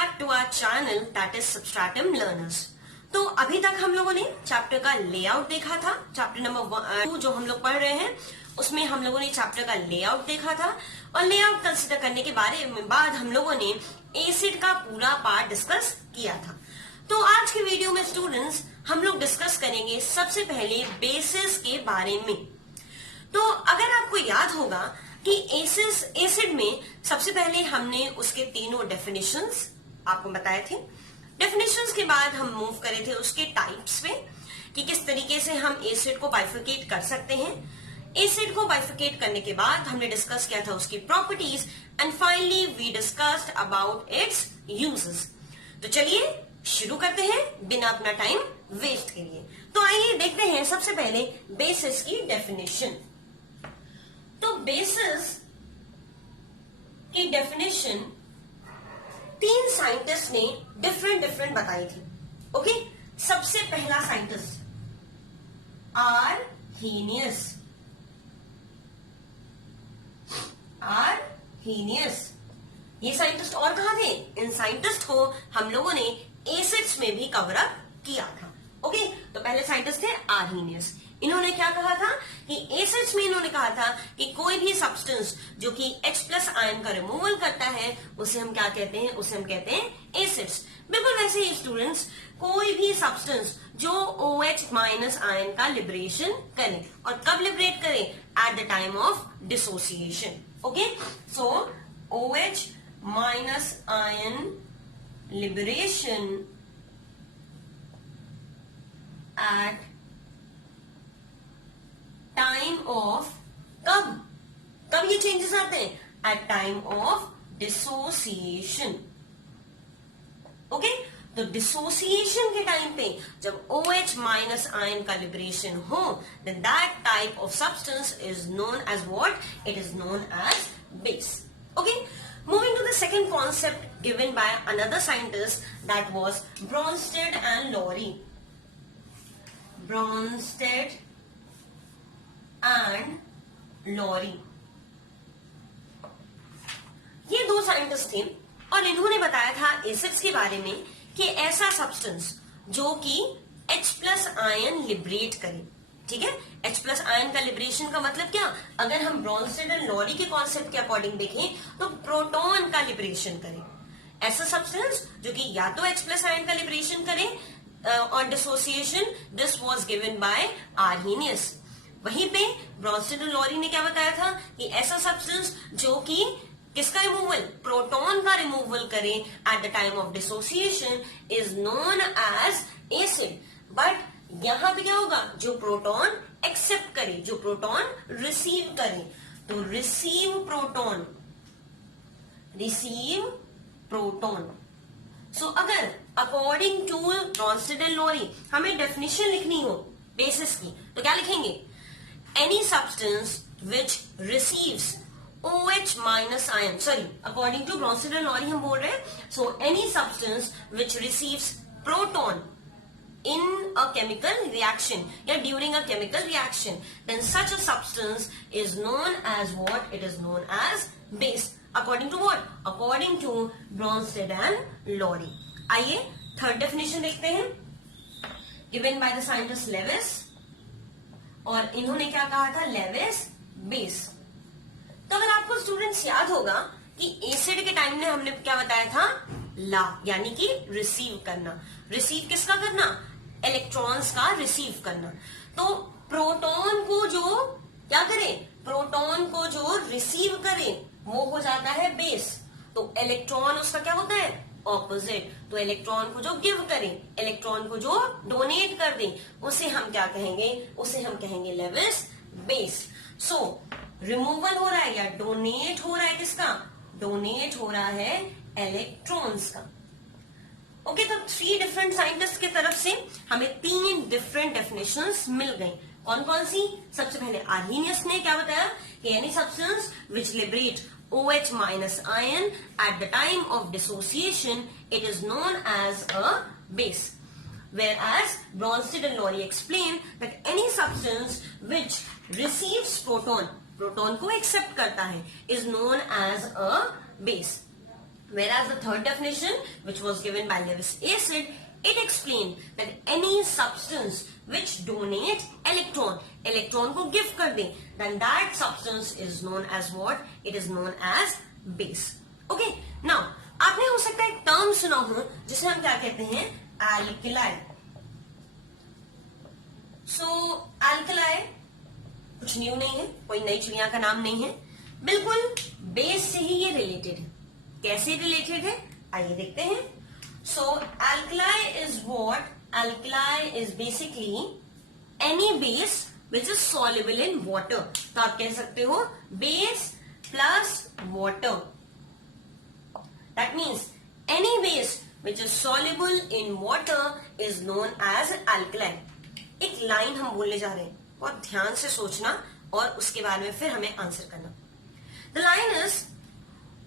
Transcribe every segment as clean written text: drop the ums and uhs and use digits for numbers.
Back to our channel that is substratum learners. तो अभी तक हम लोगों ने चैप्टर का लेआउट देखा था। चैप्टर नंबर 2 जो हम लोग पढ़ रहे हैं उसमें हम लोगों ने चैप्टर का लेआउट देखा था और लेआउट कंसिडर करने के बाद हम लोगों ने एसिड का पूरा पार्ट डिस्कस किया था। तो आज के वीडियो में स्टूडेंट्स हम लोग डिस्कस करेंगे सबसे पहले बेसिस के बारे में। तो अगर आपको याद होगा कि एसिड में सबसे पहले हमने उसके तीनों डेफिनेशंस आपको बताए थे। डेफिनेशंस के बाद हम मूव करे थे उसके टाइप्स में कि किस तरीके से हम एसिड को बाइफिकेट कर सकते हैं। एसिड को बाइफिकेट करने के बाद हमने डिस्कस किया था उसकी properties and finally we discussed about its uses. तो चलिए शुरू करते हैं बिना अपना टाइम वेस्ट करिए। तो आइए देखते हैं सबसे पहले बेसिस की डेफिनेशन। तो बेसिस की डेफिनेशन 3 साइंटिस्ट ने डिफरेंट बताई थी। ओके, सबसे पहला साइंटिस्ट आर्हीनियस। ये साइंटिस्ट और कहां थे? इन साइंटिस्ट को हम लोगों ने एसिड्स में भी कवर अप किया था। ओके, तो पहले साइंटिस्ट थे आर्हीनियस। इन्होंने क्या कहा था कि एसिड्स में इन्होंने कहा था कि कोई भी सब्सटेंस जो कि H+ आयन का रिमूवल करता है उसे हम क्या कहते हैं? उसे हम कहते हैं एसिड्स। बिल्कुल वैसे ही स्टूडेंट्स, कोई भी सब्सटेंस जो OH- आयन का लिबरेशन करे, और कब लिबरेट करे? At the time of dissociation. Okay, so OH- ion liberation at time of कब ये चेंजेस आते हैं? At time of dissociation. Okay, तो डिसोसिएशन के टाइम पे जब OH- आयन का लिबरेशन हो, then that type of substance is known as what? It is known as base. Okay, moving to the second concept given by another scientist, that was Bronsted and Lowry. Bronsted and Lowry, ये 2 scientist थे और इन्होंने बताया था acids के बारे में कि ऐसा सब्सटेंस जो कि H+ आयन लिबरेट करे। ठीक है, H+ आयन का लिबरेशन का मतलब क्या? अगर हम ब्रॉन्स्टेड एंड लॉरी के कॉन्सेप्ट के अकॉर्डिंग देखें तो प्रोटॉन का लिबरेशन करे। ऐसा सब्सटेंस जो कि या तो H+ आयन का लिबरेशन करे on dissociation, this was given by Arrhenius. वहीं पे ब्रॉन्स्टेड एंड लॉरी ने क्या बताया था कि ऐसा सब्सटेंस जो कि किसका रिमूवल? प्रोटॉन का रिमूवल करे at the time of dissociation is known as acid. But यहां पे क्या होगा? जो प्रोटॉन एक्सेप्ट करे, जो प्रोटॉन रिसीव करे, तो रिसीव प्रोटॉन। सो अगर according to Bronsted and Lowry हमें डेफिनेशन लिखनी हो बेसिस की, तो क्या लिखेंगे? Any substance which receives OH- ion, sorry, according to Bronsted and Lowry हम बोल रहे हैं, so any substance which receives proton in a chemical reaction या during a chemical reaction, then such a substance is known as what? It is known as base. According to what? According to Bronsted and Lowry. आइए third definition देखते हैं, given by the scientist Lewis, और इन्होंने क्या कहा था? Lewis base. तो अगर आपको स्टूडेंट्स याद होगा कि एसिड के टाइम में हमने क्या बताया था? ला, यानी कि रिसीव करना। रिसीव किसका करना? इलेक्ट्रॉन्स का रिसीव करना। तो प्रोटॉन को जो क्या करे? प्रोटॉन को जो रिसीव करे वो हो जाता है बेस। तो इलेक्ट्रॉन उसका क्या होता है? ऑपोजिट। तो इलेक्ट्रॉन को जो गिव करे, इलेक्ट्रॉन को जो डोनेट कर दे, उसे हम क्या कहेंगे? उसे हम कहेंगे लेविस बेस। सो रिमूवल हो रहा है या डोनेट हो रहा है किसका? डोनेट हो रहा है इलेक्ट्रॉन्स का। ओके, तो 3 डिफरेंट साइंटिस्ट की तरफ से हमें 3 डिफरेंट डेफिनेशंस मिल गई। कौन कौन सी? सबसे पहले आर्हीनियस ने क्या बताया कि any substance which liberate OH- ion at the time of dissociation, it is known as a base. Whereas Bronsted and Lowry explained that any substance which receives proton को accept करता है, is known as a base. Whereas the third definition, which was given by Lewis acid, it explained that any substance which donate electron को give कर दे, then that substance is known as what? It is known as base. Okay. Now, आपने हो सकता है term सुना हो जिसे हम क्या कहते हैं? Alkali. So, alkali कुछ न्यू नहीं है, कोई नई चिड़िया का नाम नहीं है, बिल्कुल बेस से ही ये रिलेटेड है. कैसे रिलेटेड है आइए देखते हैं. सो alkali is what? Alkali is basically any base which is soluble in water. तो आप कह सकते हो base plus water. That means any base which is soluble in water is known as alkali. एक लाइन हम बोलने जा रहे हैं, बहुत ध्यान से सोचना और उसके बाद में फिर हमें आंसर करना. The line is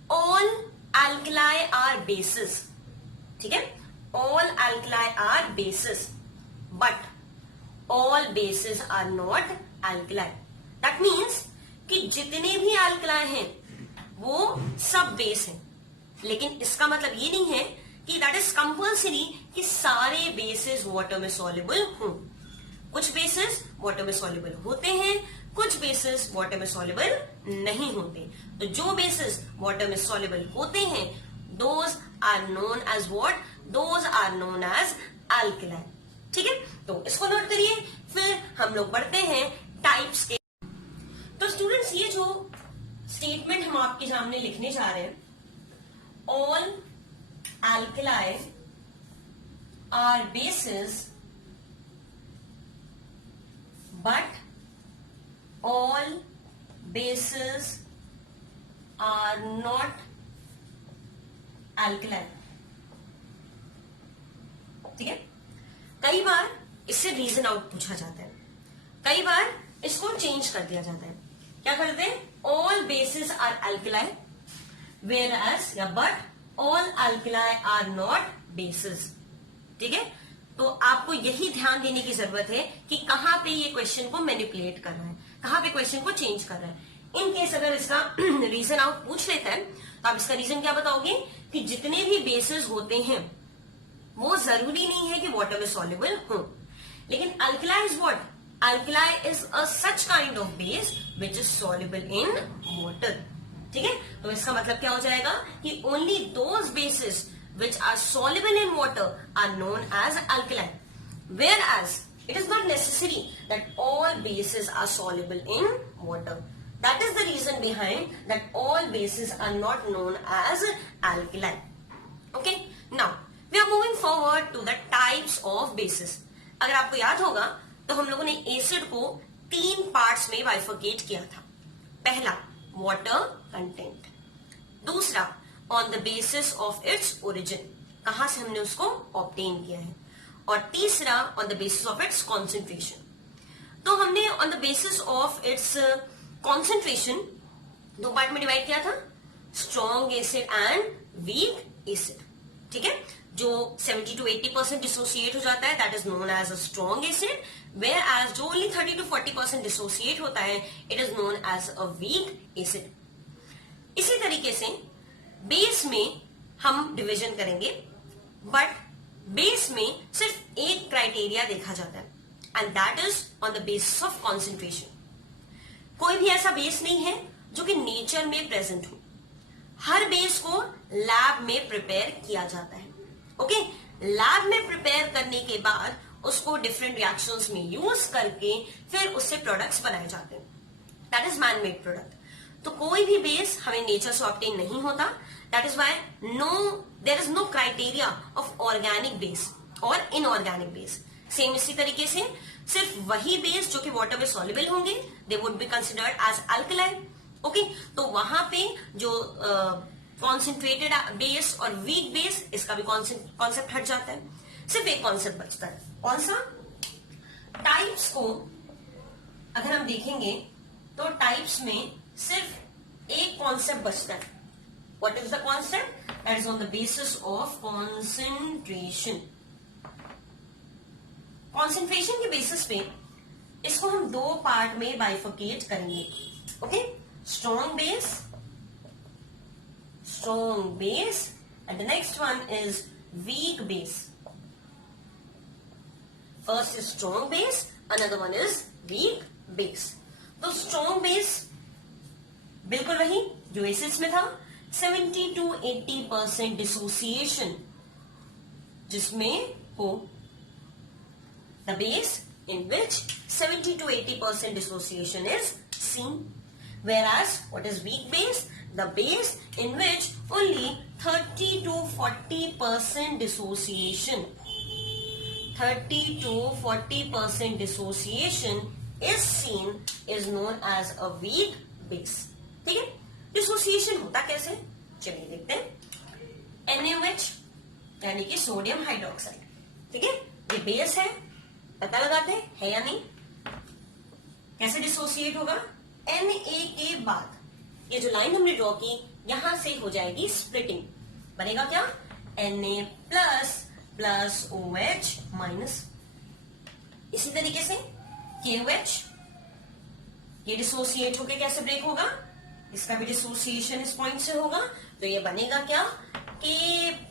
all alkali are bases. ठीक है, all alkali are bases, but all bases are not alkali. That means कि जितने भी alkali हैं वो सब बेस हैं, लेकिन इसका मतलब ये नहीं है कि that is compulsory कि सारे बेसेस वाटर में soluble हों. कुछ बेसेस वाटर में सॉल्युबल होते हैं, कुछ बेसेस वाटर में सॉल्युबल नहीं होते. तो जो बेसेस वाटर में सॉल्युबल होते हैं those are known as what? Those are known as alkali. ठीक है, तो इसको नोट करिए. फिर हम लोग बढ़ते हैं टाइप्स के. तो स्टूडेंट्स, ये जो स्टेटमेंट हम आपके सामने लिखने जा रहे हैं, all alkali are bases but all bases are not alkali. ठीक है, कई बार इससे रीजन आउट पूछा जाता है, कई बार इसको चेंज कर दिया जाता है. क्या करते हैं? All bases are alkali, whereas या but all alkali are not bases. ठीक है, तो आपको यही ध्यान देने की जरूरत है कि कहां पे ये क्वेश्चन को मैनिपुलेट कर रहा है, कहां पे क्वेश्चन को चेंज कर रहा है. इन केस अगर इसका रीजन आउट पूछ लेता है तो आप इसका रीजन क्या बताओगे? कि जितने भी बेसेस होते हैं वो जरूरी नहीं है कि वाटर में सॉल्युबल हो, लेकिन alkali is what? Alkali is a such kind of base which is soluble in water. ठीक है, तो इसका मतलब क्या हो जाएगा कि only those basis which are soluble in water are known as alkali, whereas it is not necessary that all bases are soluble in water. That is the reason behind that all bases are not known as alkali. Okay, now we are moving forward to the types of bases. अगर आपको याद होगा तो हम लोगों ने acid को 3 parts में बाइफरकेट किया था. पहला वाटर कंटेंट, दूसरा on the basis of its origin, कहां से हमने उसको ऑब्टेन किया है, और तीसरा on the basis of its concentration. तो हमने on the basis of its concentration 2 part में डिवाइड किया था, strong acid and weak acid. ठीक है, जो 70 to 80% डिसोसिएट हो जाता है that is known as a strong acid, whereas जो ओनली 30 to 40% डिसोसिएट होता है it is known as a weak acid. इसी तरीके से बेस में हम डिवीजन करेंगे, बट बेस में सिर्फ एक क्राइटेरिया देखा जाता है and that is on the basis of concentration. कोई भी ऐसा बेस नहीं है जो कि नेचर में प्रेजेंट हो. हर बेस को लैब में प्रिपेयर किया जाता है. ओके, लैब में प्रिपेयर करने के बाद उसको डिफरेंट रिएक्शंस में यूज करके फिर उससे प्रोडक्ट्स बनाए जाते हैं. That is man made product. तो कोई भी बेस हमें नेचर से ऑब्टेन नहीं होता. That is why there is no criteria of organic base और इनऑर्गेनिक बेस. सेम इसी तरीके से सिर्फ वही बेस जो कि वाटर में सॉल्युबल होंगे they would be considered as alkali. Okay, तो वहां पे जो कॉन्सेंट्रेटेड बेस और वीक बेस, इसका भी कॉन्सेप्ट हट जाता है. सिर्फ एक कॉन्सेप्ट बचता है, कौन सा? टाइप्स को अगर हम देखेंगे तो टाइप्स में सिर्फ एक कॉन्सेप्ट बचता है. What is the concept? That is on the basis of concentration. Concentration के बेसिस पे इसको हम 2 पार्ट में बाइफरकेट करेंगे. Okay, strong strong base and the next one is weak base. First is strong base, another one is weak base. तो strong base बिल्कुल वही जो एसिड्स में था, 70 to 80% डिसोसिएशन जिसमें हो, the base in which 70 to 80% dissociation is seen. Whereas what is weak base? The base in which only 30 to 40% dissociation, 30 to 40% dissociation is seen is known as a weak base. ठीक है, dissociation होता कैसे, चलिए देखते हैं. NaOH यानी कि sodium hydroxide. ठीक है, ये बेस है, पता लगाते हैं या नहीं. कैसे डिसोसिएट होगा, Na के बाद ये जो लाइन हमने ड्रॉ की यहां से हो जाएगी स्प्लिटिंग, बनेगा क्या, Na plus plus OH minus. इसी तरीके से KOH ये डिसोसिएट होके कैसे ब्रेक होगा, इसका भी डिसोसिएशन इस पॉइंट से होगा, तो ये बनेगा क्या, K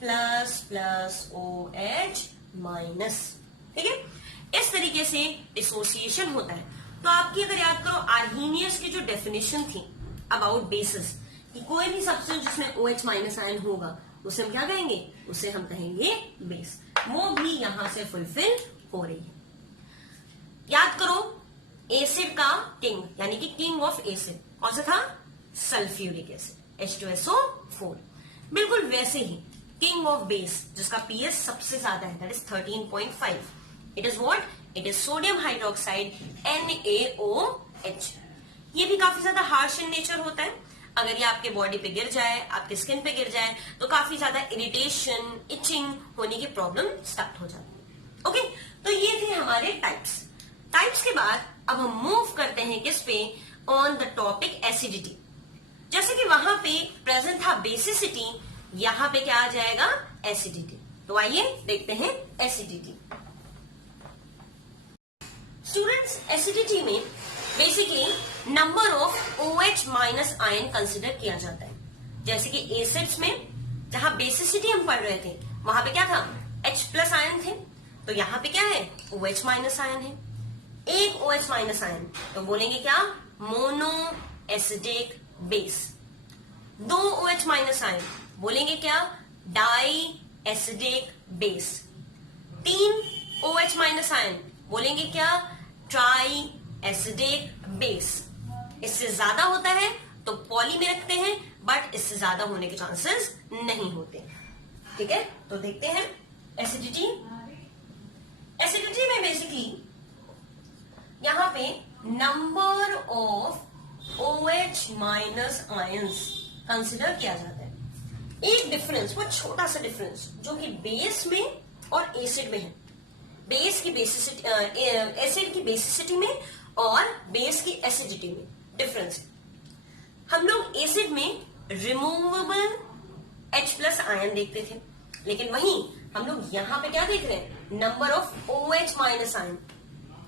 plus plus OH minus. ठीक है, इस तरीके से डिसोसिएशन होता है. तो आपकी अगर याद करो आर्हीनियस की जो डेफिनेशन थी अबाउट बेसिस, कि कोई भी सब्सटेंस जिसमें OH माइनस आयन होगा उसे हम क्या कहेंगे, उसे हम कहेंगे बेस. वो भी यहां से फुलफिल हो रही है. याद करो एसिड का किंग यानी कि किंग ऑफ एसिड कौन सा था, सल्फ्यूरिक एसिड H2SO4. बिल्कुल वैसे ही किंग ऑफ बेस जिसका pH सबसे ज्यादा है, that is 13.5. It is what, it is sodium hydroxide NaOH. ये भी काफी ज्यादा हार्श इन नेचर होता है. अगर ये आपके बॉडी पे गिर जाए, आपके स्किन पे गिर जाए तो काफी ज्यादा इरिटेशन, इचिंग होने की प्रॉब्लम स्टार्ट हो जाती है. ओके, तो ये थे हमारे टाइप्स. टाइप्स के बाद अब हम मूव करते हैं किस पे, ऑन द टॉपिक एसिडिटी. जैसे कि वहां पे प्रेजेंट था बेसिसिटी, यहां पे क्या आ जाएगा, एसिडिटी. तो आइए देखते हैं एसिडिटी. स्टूडेंट्स, एसिडिटी में basically number of OH minus ion consider किया जाता है. जैसे कि एसिड्स में जहां बेसिसिटी हम पढ़ रहे थे वहां पे क्या था, H प्लस आयन थे, तो यहां पे क्या है, OH माइनस आयन है. एक OH माइनस आयन तो बोलेंगे क्या, mono acidic base. 2 OH minus ion बोलेंगे क्या, di acidic base. 3 OH minus ion बोलेंगे क्या, ट्राई एसिडिक बेस. इससे ज्यादा होता है तो पॉली में रखते हैं, बट इससे ज्यादा होने के चांसेस नहीं होते. ठीक है, तो देखते हैं एसिडिटी. एसिडिटी में बेसिकली यहां पे number of OH minus ions consider किया जाता है. एक डिफरेंस, वो छोटा सा डिफरेंस जो कि बेस में और एसिड में है. बेस की बेसिसिटी, एसिड की बेसिसिटी में और बेस की एसिडिटी में डिफरेंस है. हम लोग एसिड में रिमूवेबल H प्लस आयन देखते थे, लेकिन वहीं हम लोग यहां पे क्या देख रहे हैं, number of OH minus ion.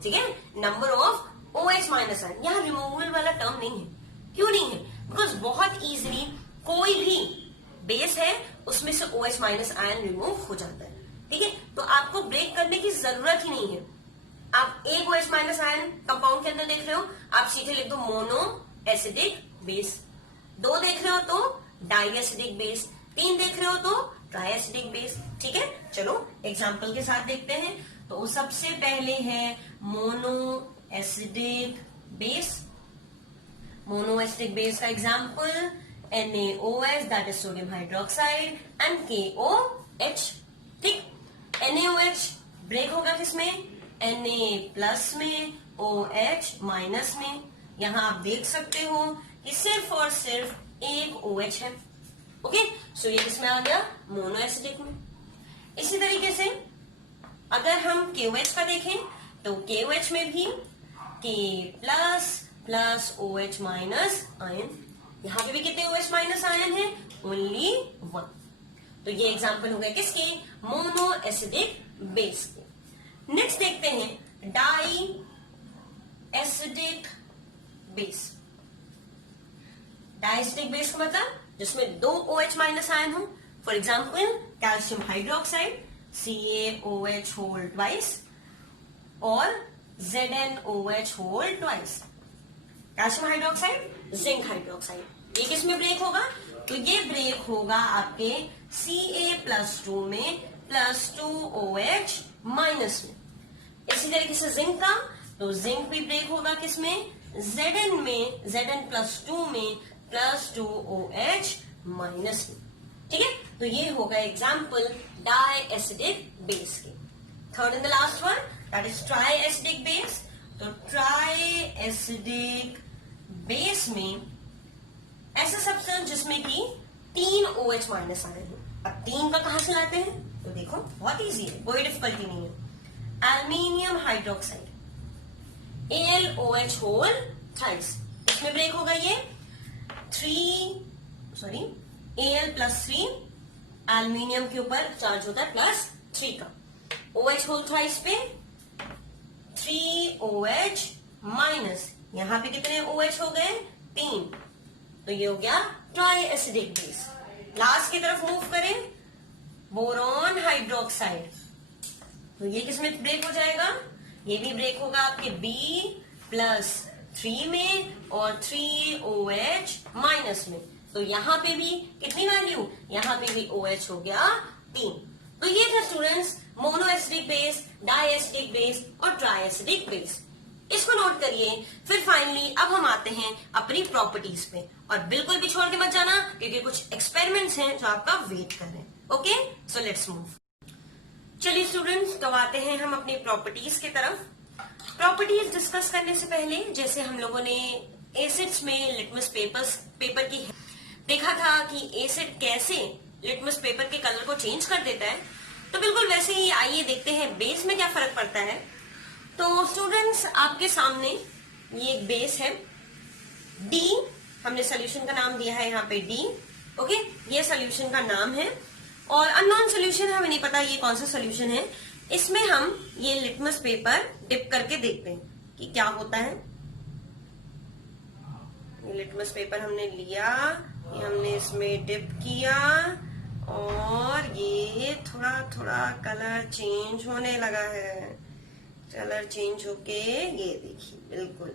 ठीक है, number of OH minus ion. यहां रिमूवेबल वाला टर्म नहीं है. क्यों नहीं है, बिकॉज बहुत इजीली कोई भी बेस है उसमें से OH माइनस आयन रिमूव हो जाता है. ठीक है, तो आपको ब्रेक करने की जरूरत ही नहीं है. आप एक OH माइनस आयन कंपाउंड के अंदर देख रहे हो, आप सीधे लिख दो मोनो एसिडिक बेस. 2 देख रहे हो तो डाई एसिडिक बेस. 3 देख रहे हो तो ट्राई एसिडिक बेस. ठीक है, चलो एग्जाम्पल के साथ देखते हैं. तो सबसे पहले है mono acidic base. Mono acidic base का example NaOH, that is sodium hydroxide, and KOH. ठीक, NaOH ब्रेक होगा किसमें, Na प्लस में, OH माइनस में. यहां आप देख सकते हो कि सिर्फ और सिर्फ एक OH है. ओके, सो ये किसमें आ गया, मोनो एसिडिक में. इसी तरीके से अगर हम KOH का देखें तो KOH में भी K plus plus OH minus ion. यहां पे भी कितने OH माइनस आयन है, ओनली 1. तो ये एग्जाम्पल हो गया किसके, मोनो एसिडिक बेस के. नेक्स्ट देखते हैं di acidic base. Di acidic base का मतलब जिसमें 2 OH माइनस आयन हो, for example calcium hydroxide CaOH whole twice और ZnOH whole twice, calcium hydroxide zinc hydroxide. ये किस में ब्रेक होगा? तो ये ब्रेक होगा आपके Ca+2 में +2OH माइनस में। इसी तरीके से जिंक का, तो जिंक भी ब्रेक होगा किसमें? Zn में, Zn+2 में +2OH माइनस में। ठीक है, तो ये होगा एग्जाम्पल डाई एसिडिक बेस के। Third and the last one that is try acidic base. तो ट्राई एसिडिक बेस में ऐसा सब्सटेंस जिसमें कि 3 OH माइनस आए हैं। अब 3 का कहां से लाते हैं? तो देखो बहुत इजी है, कोई डिफिकल्टी नहीं है। Aluminium hydroxide AlOH whole thrice, इसमें ब्रेक होगा ये Al+3 एल्यूमिनियम के ऊपर चार्ज होता है +3 का, OH होल थ्राइस पे 3OH माइनस, यहां पे कितने OH हो गए? 3। तो ये हो गया ट्राई एसिडिक बेस। लास्ट की तरफ मूव करें, बोरॉन हाइड्रोक्साइड, तो ये किसमें ब्रेक हो जाएगा? ये भी ब्रेक होगा आपके B+3 में और 3OH माइनस में। तो यहां पे भी कितनी वैल्यू? यहां पे भी OH हो गया 3। तो ये था students mono acidic base, di acidic base और ट्राई एसिडिक बेस। इसको नोट करिए। फिर फाइनली अब हम आते हैं अपनी प्रॉपर्टीज पे, और बिल्कुल भी छोड़ के मत जाना क्योंकि कुछ एक्सपेरिमेंट्स हैं जो आपका वेट कर रहे हैं। Okay, so let's move. चलिए स्टूडेंट्स, तो आते हैं हम अपनी प्रॉपर्टीज की तरफ। प्रॉपर्टीज डिस्कस करने से पहले, जैसे हम लोगों ने एसिड्स में लिटमस पेपर की देखा था कि एसिड कैसे लिटमस पेपर के कलर को चेंज कर देता है, तो बिल्कुल वैसे ही आइए देखते हैं बेस में क्या फर्क पड़ता है। तो स्टूडेंट्स, आपके सामने ये एक बेस है D, हमने सोल्यूशन का नाम दिया है यहाँ पे D। ओके, ये सोल्यूशन का नाम है और अननोन सोल्यूशन है, हमें नहीं पता ये कौन सा सोल्यूशन है। इसमें हम ये लिटमस पेपर डिप करके देखते हैं कि क्या होता है। ये लिटमस पेपर हमने लिया, ये हमने इसमें डिप किया और ये थोड़ा थोड़ा कलर चेंज होने लगा है। कलर चेंज होके ये देखिए बिल्कुल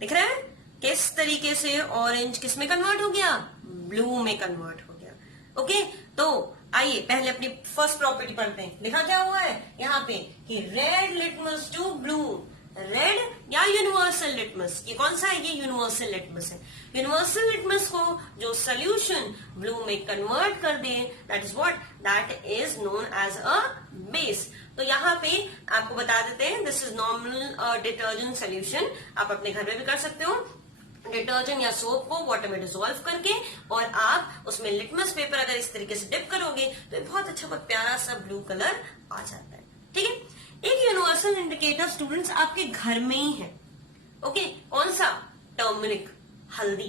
दिख रहा है किस तरीके से ऑरेंज किस में कन्वर्ट हो गया? ब्लू में कन्वर्ट हो गया। ओके, तो आइए पहले अपनी फर्स्ट प्रॉपर्टी पढ़ते हैं। देखा क्या हुआ है यहाँ पे कि red litmus to blue, red या यूनिवर्सल लिटमस, ये कौन सा है? ये यूनिवर्सल लिटमस है। यूनिवर्सल लिटमस को जो सोल्यूशन ब्लू में कन्वर्ट कर दे, that is what, that is known as a base. तो यहाँ पे आपको बता देते हैं, this is normal detergent solution. आप अपने घर में भी कर सकते हो, डिटर्जेंट या सोप को वाटर में डिसॉल्व करके, और आप उसमें लिटमस पेपर अगर इस तरीके से डिप करोगे तो बहुत अच्छा, बहुत प्यारा सा ब्लू कलर आ जाता है। ठीक है, एक यूनिवर्सल इंडिकेटर स्टूडेंट्स आपके घर में ही है। ओके, कौन सा? टर्मरिक, हल्दी।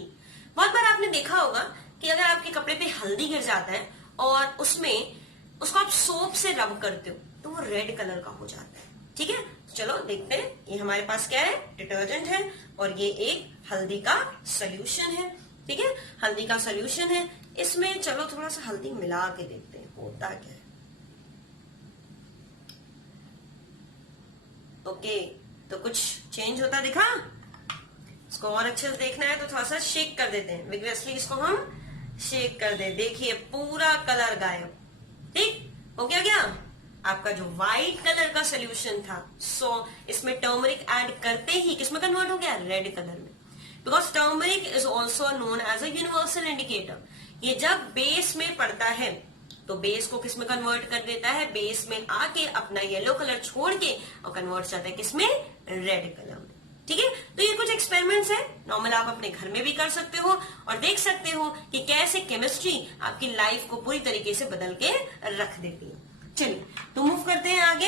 बहुत बार आपने देखा होगा कि अगर आपके कपड़े पे हल्दी गिर जाता है और उसको आप सोप से रब करते हो तो वो रेड कलर का हो जाता है। ठीक है, चलो देखते हैं। ये हमारे पास क्या है? डिटर्जेंट है और ये एक हल्दी का सोल्यूशन है। ठीक है, हल्दी का सोल्यूशन है। इसमें चलो थोड़ा सा हल्दी मिला के देखते हैं होता क्या है। ओके, तो कुछ चेंज होता दिखा? इसको और अच्छे से देखना है तो थोड़ा सा शेक कर देते हैं। विग्रेसली इसको हम शेक कर दे। देखिए पूरा कलर गायब। ठीक हो गया क्या? आपका जो व्हाइट कलर का सोल्यूशन था, सो इसमें टर्मरिक ऐड करते ही किसमें कन्वर्ट हो गया? रेड कलर में। Because turmeric is also known as a universal indicator. ये जब बेस में पड़ता है तो बेस को किसमें कन्वर्ट कर देता है? बेस में आके अपना येलो कलर छोड़ के और कन्वर्ट जाता है किसमें? रेड कलर में। ठीक है, तो ये कुछ एक्सपेरिमेंट्स है, नॉर्मल आप अपने घर में भी कर सकते हो और देख सकते हो कि कैसे केमिस्ट्री आपकी लाइफ को पूरी तरीके से बदल के रख देती है। चलिए तो मूव करते हैं आगे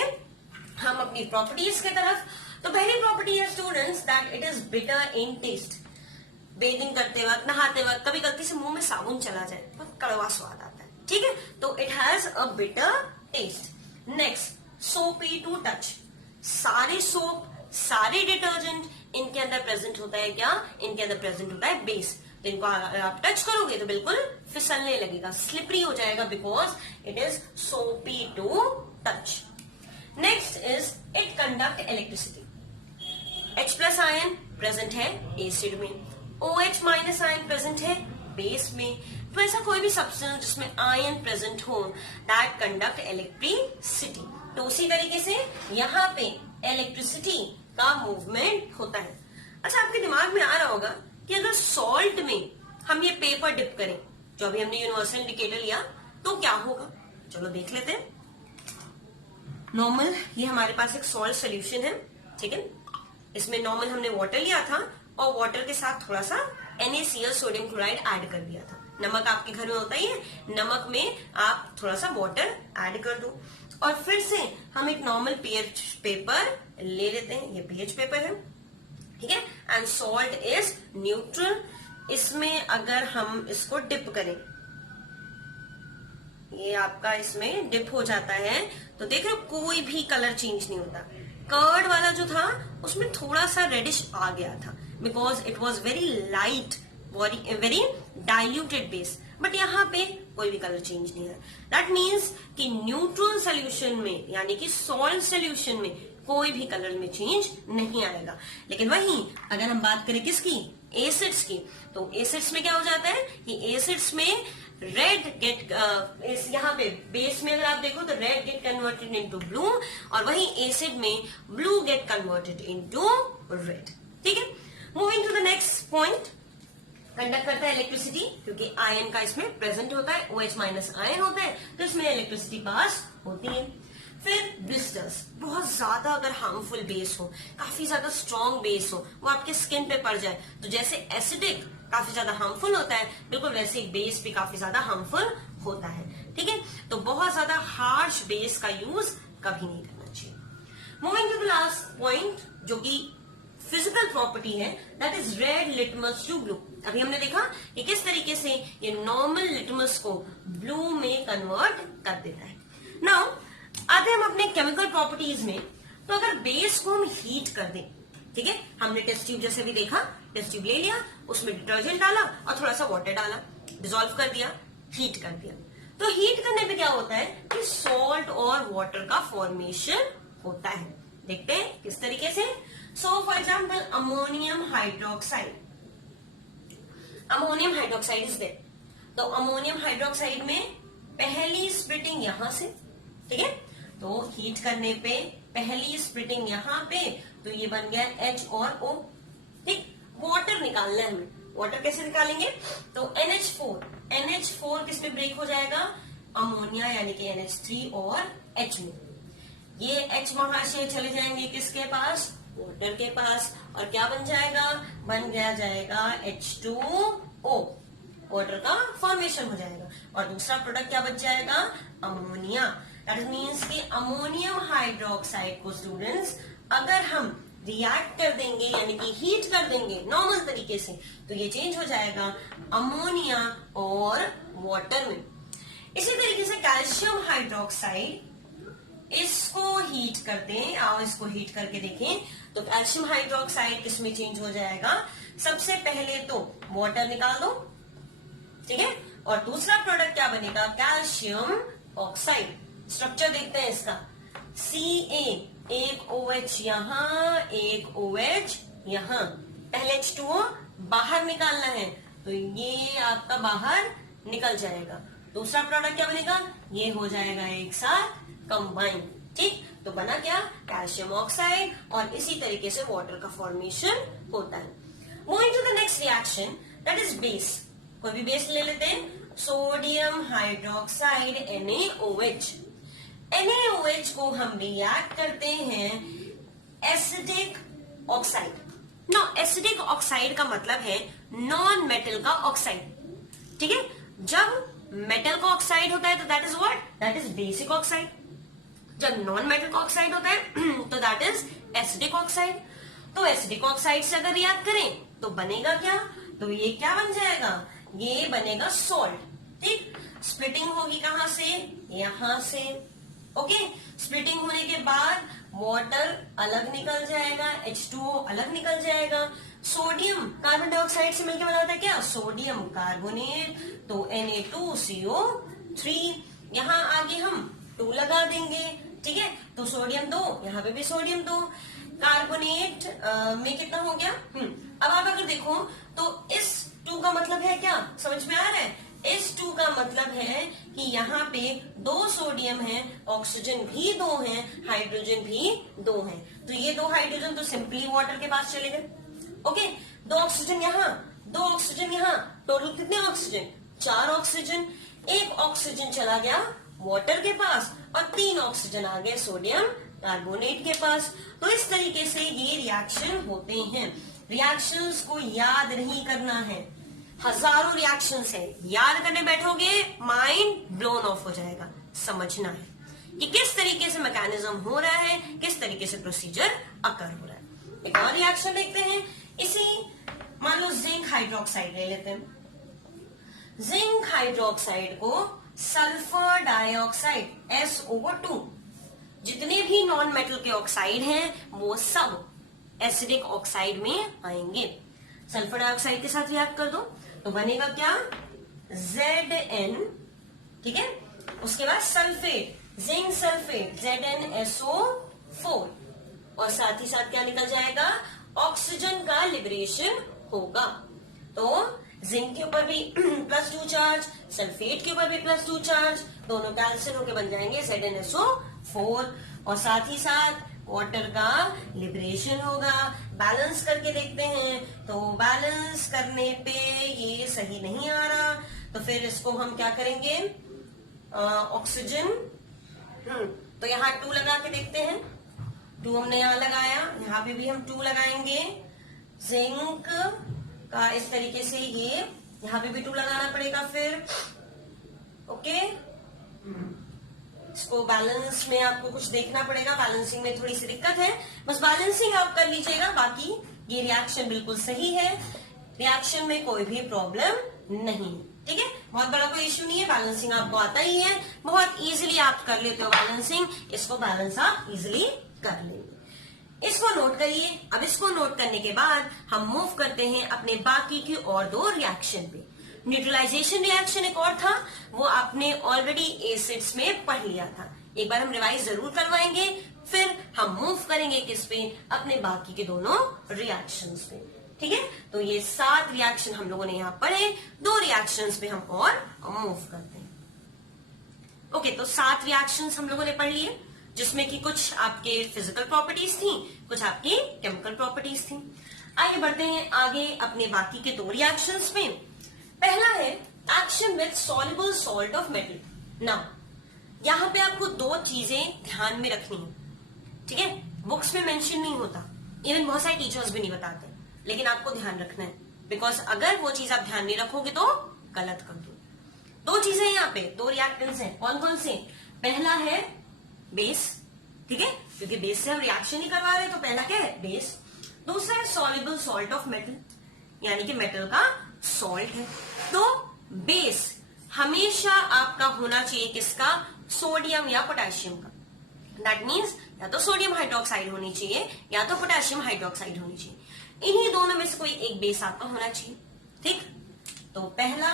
हम अपनी प्रॉपर्टीज की तरफ। तो पहली प्रॉपर्टी है students that it is bitter in taste. Bathing करते वक्त, नहाते वक्त कभी गलती से मुंह में साबुन चला जाए तो कड़वा स्वाद आता है। ठीक है, तो it has a bitter taste. Next, सोपी टू टच। सारे सोप, सारे डिटर्जेंट, इनके अंदर प्रेजेंट होता है क्या? इनके अंदर प्रेजेंट होता है बेस। तो इनको आप टच करोगे तो बिल्कुल फिसलने लगेगा, स्लिपरी हो जाएगा, because it is soapy to touch. Next is it conduct electricity. H plus ion present है एसिड में, OH माइनस आयन प्रेजेंट है बेस में. तो ऐसा कोई भी सब्सटेंस जिसमें आयन प्रेजेंट हो दैट कंडक्ट इलेक्ट्रिसिटी. तो उसी तरीके से यहाँ पे इलेक्ट्रिसिटी का मूवमेंट होता है. अच्छा, आपके दिमाग में आ रहा होगा कि अगर सॉल्ट में हम ये पेपर डिप करें, जो अभी हमने यूनिवर्सल इंडिकेटर लिया, तो क्या होगा. चलो देख लेते हैं. नॉर्मल ये हमारे पास एक सॉल्ट सोल्यूशन है, ठीक है. इसमें नॉर्मल हमने वाटर लिया था और वाटर के साथ थोड़ा सा NaCl सोडियम क्लोराइड ऐड कर दिया था. नमक आपके घर में होता ही है, नमक में आप थोड़ा सा वाटर ऐड कर दो और फिर से हम एक नॉर्मल pH पेपर ले लेते हैं. ये pH पेपर है, ठीक है. And salt is neutral. इसमें अगर हम इसको डिप करें, ये आपका इसमें डिप हो जाता है, तो देख रहे हो कोई भी कलर चेंज नहीं होता. कर्ड वाला जो था उसमें थोड़ा सा रेडिश आ गया था, because it was very light, very diluted base. But यहाँ पे कोई भी कलर चेंज नहीं है. दैट मीन्स कि न्यूट्रल सोल्यूशन में, यानी कि सॉल्ट सोल्यूशन में कोई भी कलर में चेंज नहीं आएगा. लेकिन वहीं अगर हम बात करें किसकी, एसिड्स की, तो एसिड्स में क्या हो जाता है कि एसिड्स में रेड गेट, यहाँ पे बेस में अगर आप देखो तो red get converted into blue, और वहीं एसिड में blue get converted into red. ठीक है. Moving to the next point. Conduct करता है इलेक्ट्रिसिटी, क्योंकि आयन का इसमें प्रेजेंट होता है, OH माइनस आयन होता है, तो इसमें इलेक्ट्रिसिटी पास होती है. फिर ब्लिस्टर्स, बहुत ज्यादा अगर हार्मफुल बेस हो, काफी ज्यादा स्ट्रॉन्ग बेस हो, वो आपके स्किन पे पड़ जाए, तो जैसे एसिडिक काफी ज्यादा हार्मफुल होता है, बिल्कुल वैसे ही बेस भी काफी ज्यादा हार्मफुल होता है. ठीक है. तो बहुत ज्यादा हार्श बेस का यूज कभी नहीं करना चाहिए. Moving to the last point, जो कि फिजिकल प्रॉपर्टी है, that is red litmus to blue. अभी हमने देखा कि किस तरीके से ये नॉर्मल लिटमस को ब्लू में कन्वर्ट कर देता है. नाउ आते हम अपने केमिकल प्रॉपर्टीज में. तो अगर बेस को हम हीट कर दें, ठीक है, हमने टेस्ट ट्यूब जैसे भी देखा, टेस्ट ट्यूब ले लिया, उसमें डिटर्जेंट डाला और थोड़ा सा वाटर डाला, डिसॉल्व कर दिया, हीट कर दिया. तो हीट करने पे क्या होता है कि सॉल्ट और वाटर का फॉर्मेशन होता है. देखते हैं किस तरीके से. So for example ammonium hydroxide. Ammonium hydroxide is there. तो अमोनियम हाइड्रोक्साइड में पहली स्प्लिटिंग यहां से, ठीक है, तो हीट करने पे पहली स्प्लिटिंग यहां पे, तो ये बन गया H और O. ठीक. वाटर निकालना है हमें. वाटर कैसे निकालेंगे, तो NH4 किस में ब्रेक हो जाएगा, अमोनिया यानी कि NH3 और H में. ये H वहां से चले जाएंगे किसके पास, वाटर के पास, और क्या बन जाएगा, बन जाएगा H2O. वाटर का फॉर्मेशन हो जाएगा और दूसरा प्रोडक्ट क्या बच जाएगा, अमोनिया. दैट मीन्स कि अमोनियम हाइड्रोक्साइड को स्टूडेंट्स अगर हम रिएक्ट कर देंगे, यानी कि हीट कर देंगे नॉर्मल तरीके से, तो ये चेंज हो जाएगा अमोनिया और वाटर में. इसी तरीके से कैल्शियम हाइड्रोक्साइड, इसको हीट करते हैं, आओ इसको हीट करके देखें. तो कैल्शियम हाइड्रोक्साइड किसमें चेंज हो जाएगा, सबसे पहले तो वाटर निकाल दो, ठीक है, और दूसरा प्रोडक्ट क्या बनेगा, कैल्शियम ऑक्साइड. स्ट्रक्चर देखते हैं इसका. Ca, एक OH यहां, एक OH यहां, पहले H2O बाहर निकालना है, तो ये आपका बाहर निकल जाएगा. दूसरा प्रोडक्ट क्या बनेगा, ये हो जाएगा एक साथ कंबाइन. ठीक. तो बना क्या, कैल्शियम ऑक्साइड, और इसी तरीके से वाटर का फॉर्मेशन होता है. Moving to the next reaction, that is base. कोई भी बेस ले लेते हैं. Sodium hydroxide NaOH. NaOH को हम रिएक्ट करते हैं acidic oxide. No, acidic oxide का मतलब है नॉन मेटल का ऑक्साइड. ठीक है. जब मेटल का ऑक्साइड होता है तो that is what, that is basic oxide. जब नॉन मेटल का ऑक्साइड होता है तो दैट इज एसिडिक ऑक्साइड. तो एसिडिक ऑक्साइड से अगर रिएक्ट करें तो बनेगा क्या, तो ये क्या बन जाएगा, ये बनेगा सॉल्ट. ठीक. स्प्लिटिंग होगी कहां से, यहां से, ओके, स्प्लिटिंग होने के बाद वाटर अलग निकल जाएगा, H2O अलग निकल जाएगा, सोडियम कार्बन डाइऑक्साइड से मिलकर बनाता है क्या, सोडियम कार्बोनेट, तो Na2CO3, यहाँ आगे हम 2 लगा देंगे, ठीक है, तो सोडियम 2, यहाँ पे भी सोडियम 2, कार्बोनेट में कितना हो गया, अब आप अगर देखो तो इस 2 का मतलब है क्या, समझ में आ रहा है, इस 2 का मतलब है कि यहाँ पे 2 सोडियम है, ऑक्सीजन भी 2 है, हाइड्रोजन भी 2 है, तो ये 2 हाइड्रोजन तो सिंपली वाटर के पास चले गए, ओके, 2 ऑक्सीजन यहाँ, 2 ऑक्सीजन यहाँ, टोटल कितने ऑक्सीजन, 4 ऑक्सीजन, 1 ऑक्सीजन चला गया वाटर के पास और 3 ऑक्सीजन आ गए सोडियम कार्बोनेट के पास। तो इस तरीके से ये रिएक्शन होते हैं। रिएक्शंस को याद नहीं करना है, हजारों रिएक्शंस है, याद करने बैठोगे माइंड ब्लोन ऑफ हो जाएगा। समझना है कि किस तरीके से मैकेनिज्म हो रहा है, किस तरीके से प्रोसीजर अकर हो रहा है। एक और रिएक्शन देखते हैं, इसी मान लो जिंक हाइड्रोक्साइड ले लेते हैं, जिंक हाइड्रोक्साइड को सल्फर डाइऑक्साइड SO2, जितने भी नॉन मेटल के ऑक्साइड हैं वो सब एसिडिक ऑक्साइड में आएंगे। सल्फर डाइऑक्साइड के साथ रिएक्ट कर दो तो बनेगा क्या, Zn, ठीक है, उसके बाद सल्फेट, जिंक सल्फेट ZnSO4, और साथ ही साथ क्या निकल जाएगा, ऑक्सीजन का लिबरेशन होगा। तो जिंक के ऊपर भी +2 चार्ज, सल्फेट के ऊपर भी +2 चार्ज, दोनों कैंसिल होकर बन जाएंगे ZnSO4, और साथ ही साथ वाटर का लिबरेशन होगा। बैलेंस करके देखते हैं तो बैलेंस करने पे ये सही नहीं आ रहा, तो फिर इसको हम क्या करेंगे, ऑक्सीजन, तो यहाँ 2 लगा के देखते हैं, 2 हमने यहाँ लगाया, यहाँ पे भी हम 2 लगाएंगे, जिंक का इस तरीके से ये यहाँ पे भी 2 लगाना पड़ेगा फिर, ओके। इसको बैलेंस में आपको कुछ देखना पड़ेगा, बैलेंसिंग में थोड़ी सी दिक्कत है, बस बैलेंसिंग आप कर लीजिएगा, बाकी ये रिएक्शन बिल्कुल सही है, रिएक्शन में कोई भी प्रॉब्लम नहीं, ठीक है, बहुत बड़ा कोई इश्यू नहीं है, बैलेंसिंग आपको आता ही है, बहुत इजीली आप कर लेते हो बैलेंसिंग, इसको बैलेंस आप इजीली कर लेंगे। इसको नोट करिए। अब इसको नोट करने के बाद हम मूव करते हैं अपने बाकी की और 2 रिएक्शन पे। न्यूट्रलाइजेशन रिएक्शन एक और था, वो आपने ऑलरेडी एसिड्स में पढ़ लिया था, एक बार हम रिवाइज जरूर करवाएंगे, फिर हम मूव करेंगे किस पे, अपने बाकी के दोनों रिएक्शंस पे, ठीक है। तो ये 7 रिएक्शन हम लोगों ने यहाँ पढ़े, 2 रिएक्शंस पे हम और मूव करते हैं। ओके, तो 7 रिएक्शंस हम लोगों ने पढ़ लिए, जिसमें कि कुछ आपके फिजिकल प्रॉपर्टीज थी, कुछ आपकी केमिकल प्रॉपर्टीज थी। आगे बढ़ते हैं आगे अपने बाकी के 2 रिएक्शंस में। पहला है action with soluble salt of metal. Now यहाँ पे आपको 2 चीजें ध्यान में रखनी है, ठीक है, बुक्स में मेंशन नहीं होता, इवन बहुत सारे टीचर्स भी नहीं बताते, लेकिन आपको ध्यान रखना है, बिकॉज अगर वो चीज आप ध्यान नहीं रखोगे तो गलत कर दो। 2 चीजें यहाँ पे, 2 रिएक्टेंट्स हैं, कौन कौन से, पहला है बेस, ठीक है, क्योंकि बेस से हम रिएक्शन ही करवा रहे हैं, तो पहला क्या है, बेस। दूसरा है सॉल्युबल सॉल्ट ऑफ मेटल, यानी कि मेटल का सॉल्ट है। तो बेस हमेशा आपका होना चाहिए किसका, सोडियम या पोटेशियम का। दैट मीन्स या तो सोडियम हाइड्रोक्साइड होनी चाहिए या तो पोटेशियम हाइड्रोक्साइड होनी चाहिए, इन्हीं दोनों में से कोई एक बेस आपका होना चाहिए, ठीक। तो पहला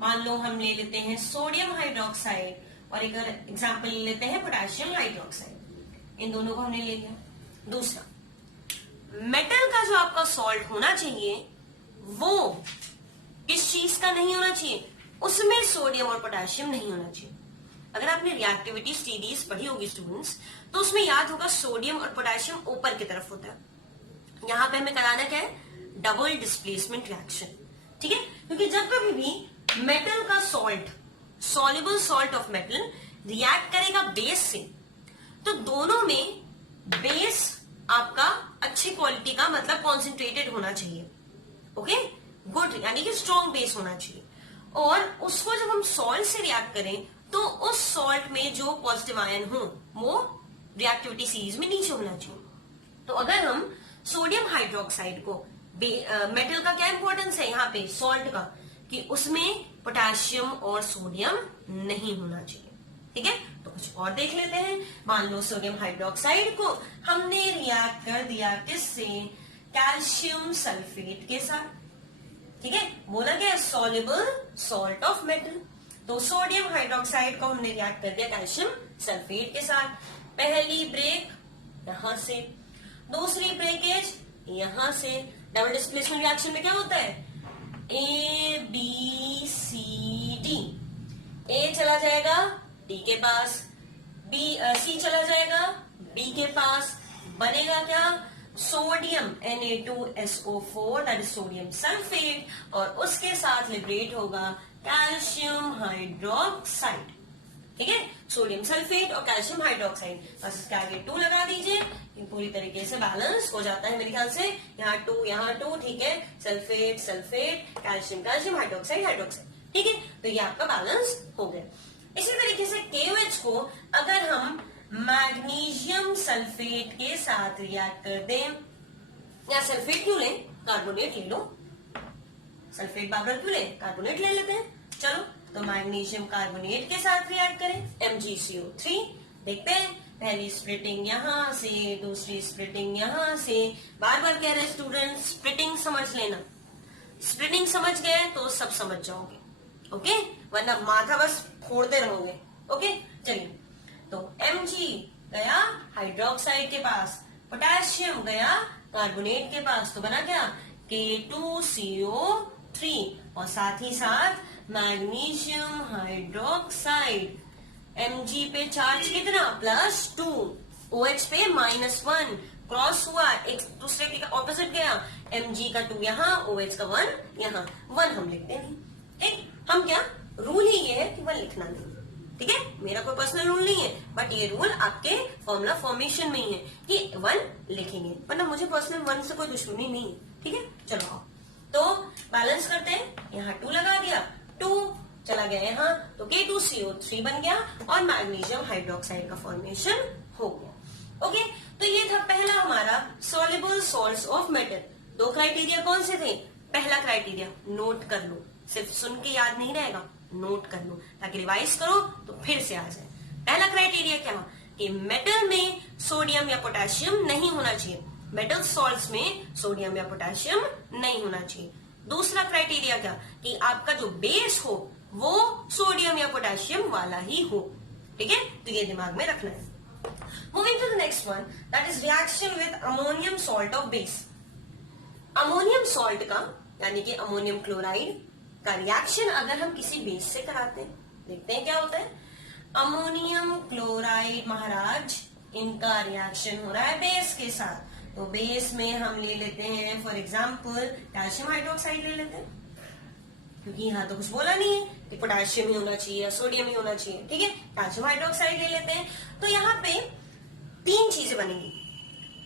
मान लो हम ले लेते हैं सोडियम हाइड्रोक्साइड और एक एग्जाम्पल ले लेते हैं पोटेशियम हाइड्रोक्साइड, इन दोनों को हमने ले लिया। दूसरा, मेटल का जो आपका सॉल्ट होना चाहिए वो किस चीज का नहीं होना चाहिए, उसमें सोडियम और पोटेशियम नहीं होना चाहिए। अगर आपने रिएक्टिविटी सीरीज पढ़ी होगी स्टूडेंट्स, तो उसमें याद होगा सोडियम और पोटेशियम ऊपर की तरफ होता है। यहां पे हमें कराना क्या है, डबल डिस्प्लेसमेंट रिएक्शन, ठीक है, क्योंकि जब कभी भी मेटल का salt, soluble salt of metal react करेगा बेस से, तो दोनों में बेस आपका अच्छी क्वालिटी का, मतलब कॉन्सेंट्रेटेड होना चाहिए, ओके, गुड, यानी कि स्ट्रॉन्ग बेस होना चाहिए। और उसको जब हम सॉल्ट से रिएक्ट करें तो उस सॉल्ट में जो पॉजिटिव आयन हो वो रिएक्टिविटी सीरीज में नीचे होना चाहिए। तो अगर हम सोडियम हाइड्रोक्साइड को, मेटल का क्या इंपॉर्टेंस है यहाँ पे, सॉल्ट का, कि उसमें पोटेशियम और सोडियम नहीं होना चाहिए, ठीक है, तो कुछ और देख लेते हैं। मान लो सोडियम हाइड्रोक्साइड को हमने रिएक्ट कर दिया किससे, कैल्शियम सल्फेट के साथ, ठीक है, बोला गया सॉल्युबल सॉल्ट ऑफ मेटल। तो सोडियम हाइड्रोक्साइड को हमने रिएक्ट कर दिया कैल्शियम सल्फेट के साथ। पहली ब्रेक यहां से, दूसरी ब्रेकेज यहां से। डबल डिस्प्लेसमेंट रिएक्शन में क्या होता है, ए बी सी डी, ए चला जाएगा डी के पास, बी सी चला जाएगा बी के पास, बनेगा क्या, sodium Na2SO4 that is sodium sulphate, और उसके साथ लिबरेट होगा कैल्शियम हाइड्रोक्साइड, ठीक है, सोडियम सल्फेट और कैल्शियम हाइड्रोक्साइड। बस इसके आगे 2 लगा दीजिए, पूरी तरीके से बैलेंस हो जाता है मेरे ख्याल से। यहाँ 2 यहाँ 2, ठीक है, sulphate sulphate, calcium calcium, hydroxide hydroxide, ठीक है, तो ये आपका बैलेंस हो गया। इसी तरीके से KOH को अगर हम मैग्नीशियम सल्फेट के साथ रिएक्ट कर दें, या सल्फेट क्यों लें, कार्बोनेट ले लो, सल्फेट बाबर क्यों लें, कार्बोनेट ले लेते हैं। चलो, तो मैग्नीशियम कार्बोनेट के साथ रिएक्ट करें, MgCO3, देखते हैं, पहली स्प्लिटिंग यहां से, दूसरी स्प्लिटिंग यहां से। बार बार कह रहे स्टूडेंट स्प्लिटिंग समझ लेना, स्प्लिटिंग समझ गए तो सब समझ जाओगे, ओके, वरना माथा बस फोड़ते रहोगे, ओके। चलिए, तो Mg गया हाइड्रोक्साइड के पास, पोटेशियम गया कार्बोनेट के पास, तो बना क्या, K2CO3, और साथ ही साथ मैग्नीशियम हाइड्रोक्साइड, Mg पे चार्ज कितना, +2, OH पे -1, क्रॉस हुआ, एक दूसरे के ऑपोजिट गया, Mg का 2 यहाँ, OH का 1 यहाँ, 1 हम लिखते नहीं, ठीक, हम क्या, रूल ही ये है कि 1 लिखना नहीं, ठीक है, मेरा कोई पर्सनल रूल नहीं है, बट ये रूल आपके फॉर्मूला फॉर्मेशन में ही है कि 1 लिखेंगे, वरना मुझे पर्सनल 1 से कोई दुश्मनी नहीं है, ठीक है। चलो आओ, तो बैलेंस करते हैं, यहाँ 2 लगा दिया, 2 चला गया यहाँ, तो K2CO3 बन गया और मैग्नीशियम हाइड्रोक्साइड का फॉर्मेशन हो गया, ओके। तो ये था पहला हमारा soluble salts of metal. 2 criteria कौन से थे, पहला क्राइटेरिया नोट कर लो, सिर्फ सुन के याद नहीं रहेगा, नोट कर लो ताकि रिवाइज करो तो फिर से आ जाए। पहला क्राइटेरिया क्या, कि मेटल में सोडियम या पोटेशियम नहीं होना चाहिए, मेटल सॉल्ट्स में सोडियम या पोटेशियम नहीं होना चाहिए। दूसरा क्राइटेरिया क्या, कि आपका जो बेस हो वो सोडियम या पोटेशियम वाला ही हो, ठीक है, तो ये दिमाग में रखना है। Moving to the next one, that is reaction with ammonium salt of base. Ammonium salt का यानी कि अमोनियम क्लोराइड का रिएक्शन अगर हम किसी बेस से कराते हैं, देखते हैं क्या होता है। अमोनियम क्लोराइड महाराज, इनका रिएक्शन हो रहा है बेस के साथ, तो बेस में हम ले लेते हैं फॉर एग्जाम्पल कैल्शियम हाइड्रोक्साइड ले लेते हैं, क्योंकि यहाँ तो कुछ बोला नहीं है कि पोटेशियम ही होना चाहिए या सोडियम ही होना चाहिए, ठीक है, कैल्शियम हाइड्रोक्साइड ले लेते हैं। तो यहाँ पे 3 चीजें बनेंगी,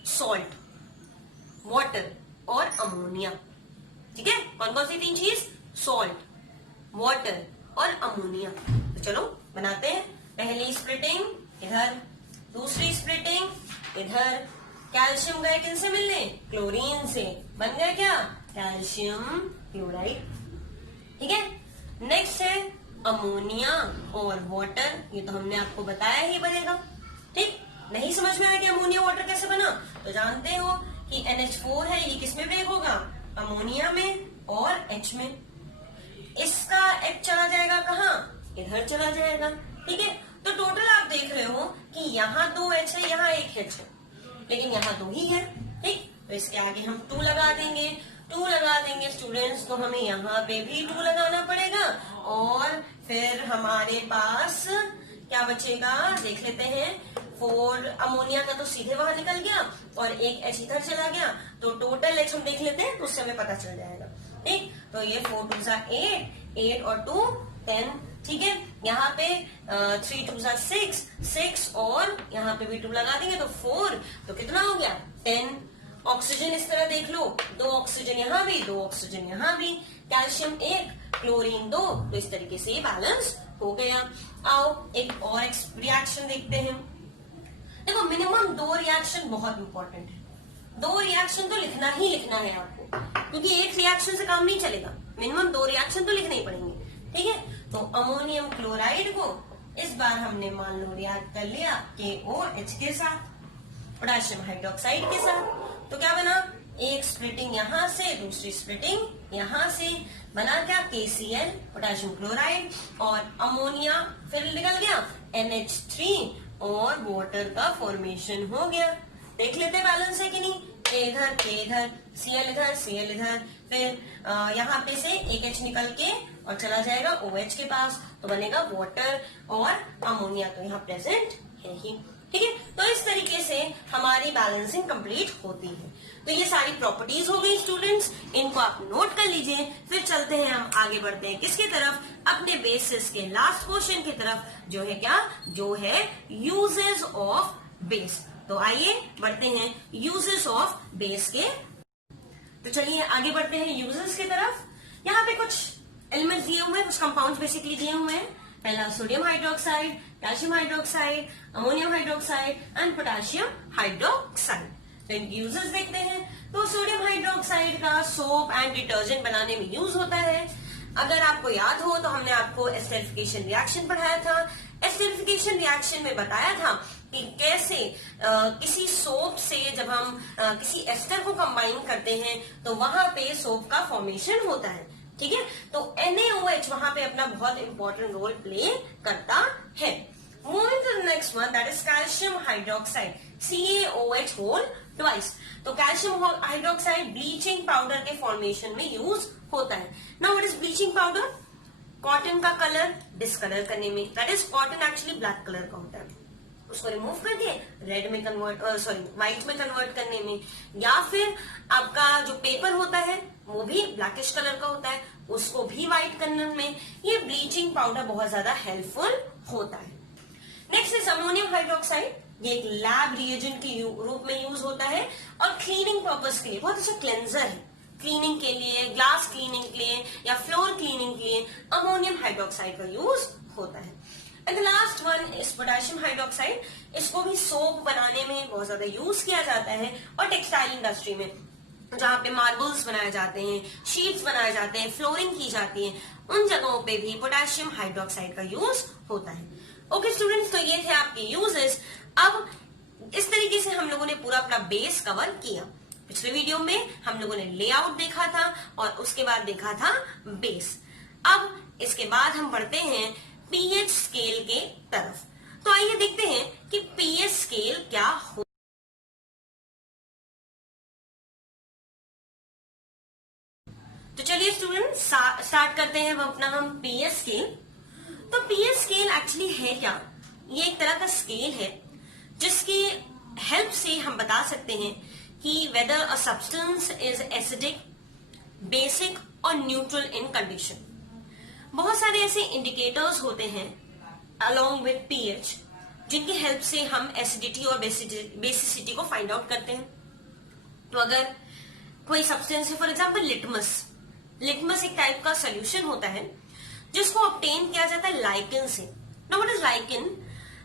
सॉल्ट, वाटर और अमोनिया, ठीक है, कौन कौन सी 3 चीज, सॉल्ट, वाटर और अमोनिया। तो चलो बनाते हैं, पहली स्प्लिटिंग इधर, दूसरी स्प्लिटिंग इधर, कैल्शियम गए किनसे मिलने, क्लोरीन से, बन गया क्या, कैल्शियम क्लोराइड, ठीक है। नेक्स्ट है अमोनिया और वाटर, ये तो हमने आपको बताया ही बनेगा, ठीक। नहीं समझ में आया कि अमोनिया वाटर कैसे बना, तो जानते हो कि NH4 है, ये किसमें ब्रेक होगा, अमोनिया में और H में, इसका H चला जाएगा कहाँ, इधर चला जाएगा, ठीक है। तो टोटल आप देख रहे हो कि यहाँ 2 H है, यहाँ 1 H है, लेकिन यहाँ 2 ही है, ठीक। तो इसके आगे हम 2 लगा देंगे, 2 लगा देंगे स्टूडेंट्स, तो हमें यहाँ पे भी 2 लगाना पड़ेगा, और फिर हमारे पास क्या बचेगा देख लेते हैं। 4 अमोनिया का तो सीधे बाहर निकल गया और एक H इधर चला गया, तो टोटल H हम देख लेते हैं तो उससे हमें पता चल जाएगा, ठीक। तो ये 4 2 8, 8 और 2 10, ठीक है। यहाँ पे 3 2 6, 6 और यहाँ पे भी 2 लगा देंगे तो 4, तो कितना हो गया 10। ऑक्सीजन इस तरह देख लो, 2 ऑक्सीजन यहाँ भी, 2 ऑक्सीजन यहाँ भी, कैल्शियम 1, क्लोरीन 2, तो इस तरीके से ये बैलेंस हो गया। आओ एक और रिएक्शन देखते हैं। देखो मिनिमम 2 रिएक्शन बहुत इंपॉर्टेंट है, 2 रिएक्शन तो लिखना ही लिखना है आपको, क्योंकि एक रिएक्शन से काम नहीं चलेगा, मिनिमम 2 रिएक्शन तो लिखने ही पड़ेंगे, ठीक है। तो अमोनियम क्लोराइड को इस बार हमने मान लो रिएक्ट कर लिया KOH के साथ, पोटेशियम हाइड्रोक्साइड के साथ। तो क्या बना, एक स्प्लिटिंग यहां से, दूसरी स्प्लिटिंग यहां से, बना क्या KCl पोटेशियम क्लोराइड, और अमोनिया फिर निकल गया NH3 और वाटर का फॉर्मेशन हो गया। देख लेते बैलेंस है कि नहीं, K इधर K इधर, Cl इधर Cl इधर, फिर यहाँ पे से एक H निकल के और चला जाएगा OH के पास, तो बनेगा वाटर, और अमोनिया तो यहाँ प्रेजेंट है ही। ठीक है, तो इस तरीके से हमारी बैलेंसिंग कंप्लीट होती है। तो ये सारी प्रॉपर्टीज हो गई स्टूडेंट्स, इनको आप नोट कर लीजिए। फिर चलते हैं, हम आगे बढ़ते हैं किसके तरफ, अपने बेसिस के लास्ट क्वेश्चन की तरफ, जो है क्या, जो है यूजेस ऑफ बेस। तो आइए बढ़ते हैं यूजेस ऑफ बेस के। तो चलिए आगे बढ़ते हैं यूजेस की तरफ। यहाँ पे कुछ एलिमेंट्स दिए हुए हैं, कुछ कंपाउंड्स बेसिकली दिए हुए हैं। पहला sodium hydroxide, calcium hydroxide, ammonium hydroxide and potassium hydroxide. तो इनके यूजेस देखते हैं। तो सोडियम हाइड्रोक्साइड का सोप एंड डिटर्जेंट बनाने में यूज होता है। अगर आपको याद हो तो हमने आपको एस्टरिफिकेशन रिएक्शन पढ़ाया था। एस्टरिफिकेशन रिएक्शन में बताया था कि कैसे किसी सोप से जब हम किसी एस्टर को कंबाइन करते हैं तो वहां पे सोप का फॉर्मेशन होता है। ठीक है, तो NaOH वहां पे अपना बहुत इंपॉर्टेंट रोल प्ले करता है। Moving to the next one, that is calcium hydroxide, CaOH whole twice. तो कैल्शियम हाइड्रोक्साइड ब्लीचिंग पाउडर के फॉर्मेशन में यूज होता है। Now what is bleaching powder, cotton का कलर डिस्कलर करने में, that is cotton actually black colour का होता है, उसको रिमूव करके रेड में कन्वर्ट, व्हाइट में कन्वर्ट करने में, या फिर आपका जो पेपर होता है वो भी ब्लैकिश कलर का होता है, उसको भी व्हाइट करने में ये ब्लीचिंग पाउडर बहुत ज्यादा हेल्पफुल होता है। नेक्स्ट इज अमोनियम हाइड्रोक्साइड, ये एक लैब रिएजेंट के रूप में यूज होता है और क्लीनिंग पर्पस के लिए बहुत अच्छा क्लेंजर है। क्लीनिंग के लिए, ग्लास क्लीनिंग के लिए या फ्लोर क्लीनिंग के लिए अमोनियम हाइड्रोक्साइड का यूज होता है। And the last one is potassium hydroxide, इसको भी सोप बनाने में बहुत ज्यादा यूज किया जाता है और टेक्सटाइल इंडस्ट्री में जहां पे मार्बल्स बनाए जाते हैं, शीट्स बनाए जाते हैं, फ्लोरिंग की जाती है, उन जगहों पे भी पोटेशियम हाइड्रोक्साइड का यूज होता है। ओके स्टूडेंट्स, तो ये थे आपके यूजेस। अब इस तरीके से हम लोगों ने पूरा अपना बेस कवर किया। पिछले वीडियो में हम लोगों ने लेआउट देखा था और उसके बाद देखा था बेस। अब इसके बाद हम बढ़ते हैं पीएच स्केल के तरफ। तो आइए देखते हैं कि पीएच स्केल क्या हो। तो चलिए स्टूडेंट स्टार्ट करते हैं अपना हम पीएच स्केल। तो पीएच स्केल एक्चुअली है क्या, ये एक तरह का स्केल है जिसकी हेल्प से हम बता सकते हैं कि weather a substance is acidic, basic और न्यूट्रल इन कंडीशन। बहुत सारे ऐसे इंडिकेटर्स होते हैं अलोंग विद पीएच जिनकी हेल्प से हम एसिडिटी और बेसिसिटी को फाइंड आउट करते हैं। तो अगर कोई सब्सटेंस है, फॉर एग्जांपल लिटमस एक टाइप का सोल्यूशन होता है जिसको ऑब्टेन किया जाता है लाइकेन से। Now what is lichen?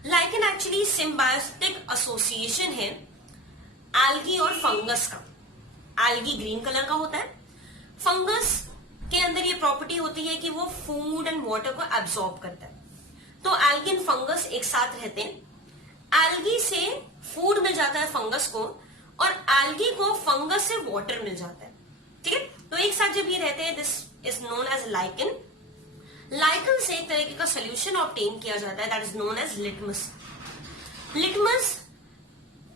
Lichen actually symbiotic association है एल्गी और फंगस का। एल्गी ग्रीन कलर का होता है, फंगस के अंदर ये प्रॉपर्टी होती है कि वो फूड एंड वाटर को एब्सॉर्ब करता है। तो एल्गी एंड फंगस एक साथ रहते हैं। एल्गी से फूड मिल जाता है फंगस को और एल्गी को फंगस से वाटर मिल जाता है। ठीक है, तो एक साथ जब ये रहते हैं, this is known as lichen. Lichen से एक तरीके का सोल्यूशन ऑब्टेन किया जाता है, that is known as litmus. Litmus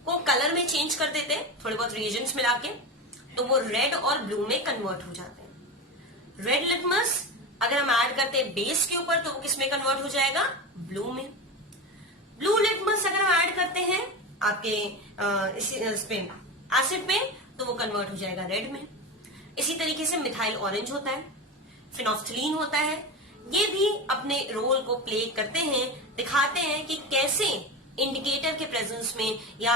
को कलर में चेंज कर देते हैं थोड़े बहुत रिएजेंट्स मिला के, तो वो रेड और ब्लू में कन्वर्ट हो जाते हैं। रेड लिटमस अगर हम ऐड करते हैं बेस के ऊपर तो वो किस में कन्वर्ट हो जाएगा? ब्लू में। ब्लू लिटमस अगर हम ऐड करते हैं आपके एसिड पे तो वो कन्वर्ट हो जाएगा रेड में। इसी तरीके से मिथाइल ऑरेंज होता है, फिनोफ्थलीन होता है, ये भी अपने रोल को प्ले करते हैं, दिखाते हैं कि कैसे इंडिकेटर के प्रेजेंस में या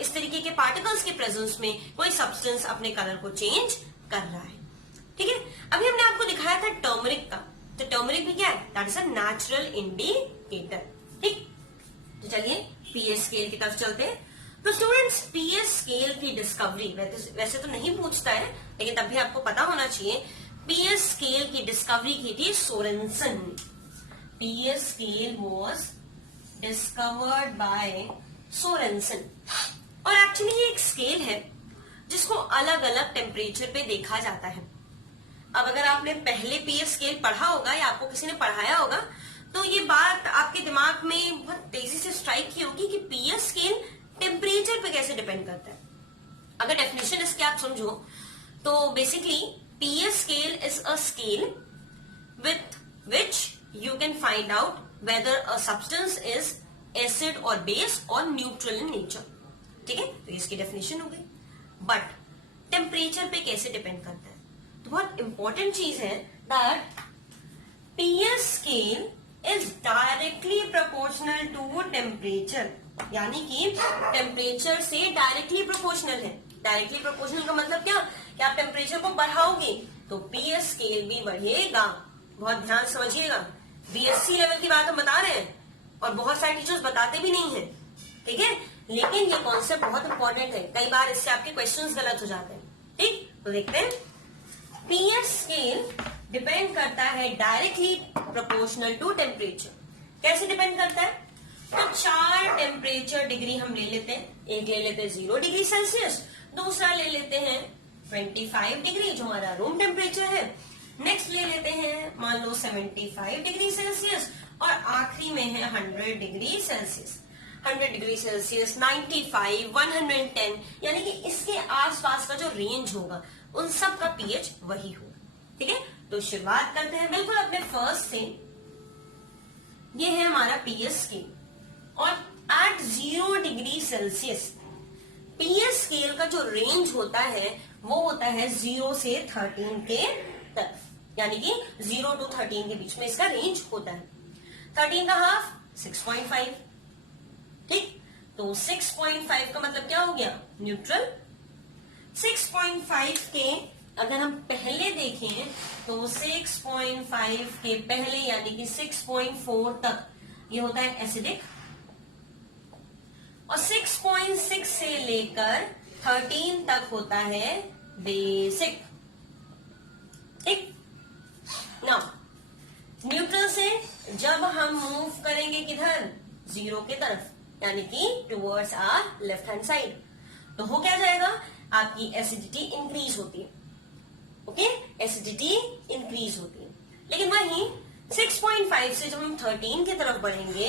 इस तरीके के पार्टिकल्स के प्रेजेंस में कोई सब्सटेंस अपने कलर को चेंज कर रहा है। ठीक है, अभी हमने आपको दिखाया था टर्मरिक का, तो टर्मरिक भी क्या है? That is a natural indicator. ठीक, तो चलिए पीएच स्केल की तरफ चलते हैं। तो स्टूडेंट्स, पीएच स्केल की डिस्कवरी वैसे तो नहीं पूछता है, लेकिन तब भी आपको पता होना चाहिए, पीएच स्केल की डिस्कवरी की थी सोरेनसन ने। pH scale was discovered by Sorensen। और एक्चुअली ये एक स्केल है जिसको अलग अलग टेम्परेचर पे देखा जाता है। अब अगर आपने पहले पीएच स्केल पढ़ा होगा या आपको किसी ने पढ़ाया होगा तो ये बात आपके दिमाग में बहुत तेजी से स्ट्राइक की होगी कि पीएच स्केल टेम्परेचर पे कैसे डिपेंड करता है। अगर डेफिनेशन इसके आप समझो तो basically pH scale is a scale with which you can find out whether a substance is acid or base or neutral in nature। ठीक है, तो इसकी डेफिनेशन हो गई। बट टेम्परेचर पे कैसे डिपेंड करता है, तो बहुत इंपॉर्टेंट चीज है that pH scale is directly proportional to temperature, यानी कि टेम्परेचर से डायरेक्टली प्रोपोर्शनल है। डायरेक्टली प्रोपोर्शनल का मतलब क्या कि आप टेम्परेचर को बढ़ाओगे तो पीएच स्केल भी बढ़ेगा। बहुत ध्यान समझिएगा, बीएससी लेवल की बात हम बता रहे हैं और बहुत सारे टीचर्स बताते भी नहीं है, ठीक है, लेकिन ये कॉन्सेप्ट बहुत इंपॉर्टेंट है। कई बार इससे आपके क्वेश्चंस गलत हो जाते हैं। ठीक, तो देखते हैं पीएच स्केल डिपेंड करता है डायरेक्टली प्रोपोर्शनल टू टेम्परेचर। कैसे डिपेंड करता है, तो 4 टेम्परेचर डिग्री हम ले लेते हैं। एक ले लेते हैं 0 डिग्री सेल्सियस, दूसरा ले लेते हैं 25 डिग्री जो हमारा रूम टेम्परेचर है, नेक्स्ट ले लेते हैं मान लो 75 डिग्री सेल्सियस और आखिरी में है 100 डिग्री सेल्सियस। 100 डिग्री सेल्सियस, 95, 110, यानी कि इसके आसपास का जो रेंज होगा उन सब का पीएच वही होगा। ठीक है, तो शुरुआत करते हैं बिल्कुल अपने फर्स्ट से। ये है हमारा पीएच स्केल और at 0 degree Celsius pH scale का जो रेंज होता है वो होता है 0 से 13 के तरफ, यानी कि 0 to 13 के बीच में इसका रेंज होता है। 13 का हाफ 6.5। ठीक, तो 6.5 का मतलब क्या हो गया, न्यूट्रल। 6.5 के अगर हम पहले देखें तो 6.5 के पहले यानी कि 6.4 तक ये होता है एसिडिक और 6.6 से लेकर 13 तक होता है बेसिक। ठीक, नाउ न्यूट्रल से जब हम मूव करेंगे किधर, 0 के तरफ, यानी कि towards our left hand side, तो हो क्या जाएगा, आपकी एसिडिटी इंक्रीज होती है। ओके, एसिडिटी इंक्रीज होती है। लेकिन वहीं 6.5 से जब हम 13 की तरफ बढ़ेंगे,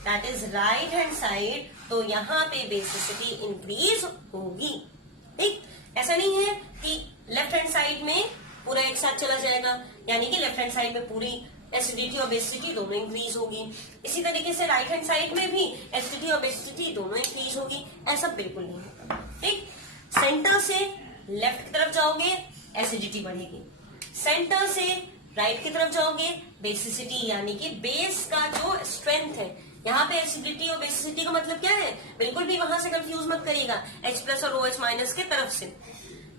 that is right hand side, तो यहाँ पे बेसिसिटी इंक्रीज होगी। ठीक, ऐसा नहीं है कि लेफ्ट हैंड साइड में पूरा एक साथ चला जाएगा, यानी कि लेफ्ट हैंड साइड में पूरी एसिडिटी और बेसिसिटी दोनों इंक्रीज होगी। इसी तरीके से राइट हैंड साइड में भी एसिडिटी और बेसिसिटी दोनों इंक्रीज होगी, ऐसा बिल्कुल नहीं होगा। ठीक, सेंटर से लेफ्ट की तरफ जाओगे एसिडिटी बढ़ेगी, सेंटर से राइट की तरफ जाओगे बेसिसिटी, यानी कि बेस का जो स्ट्रेंथ है, यहाँ पे एसिडिटी और बेसिसिटी का मतलब क्या है, बिल्कुल भी वहां से कंफ्यूज मत करिएगा H+ और OH- के तरफ से।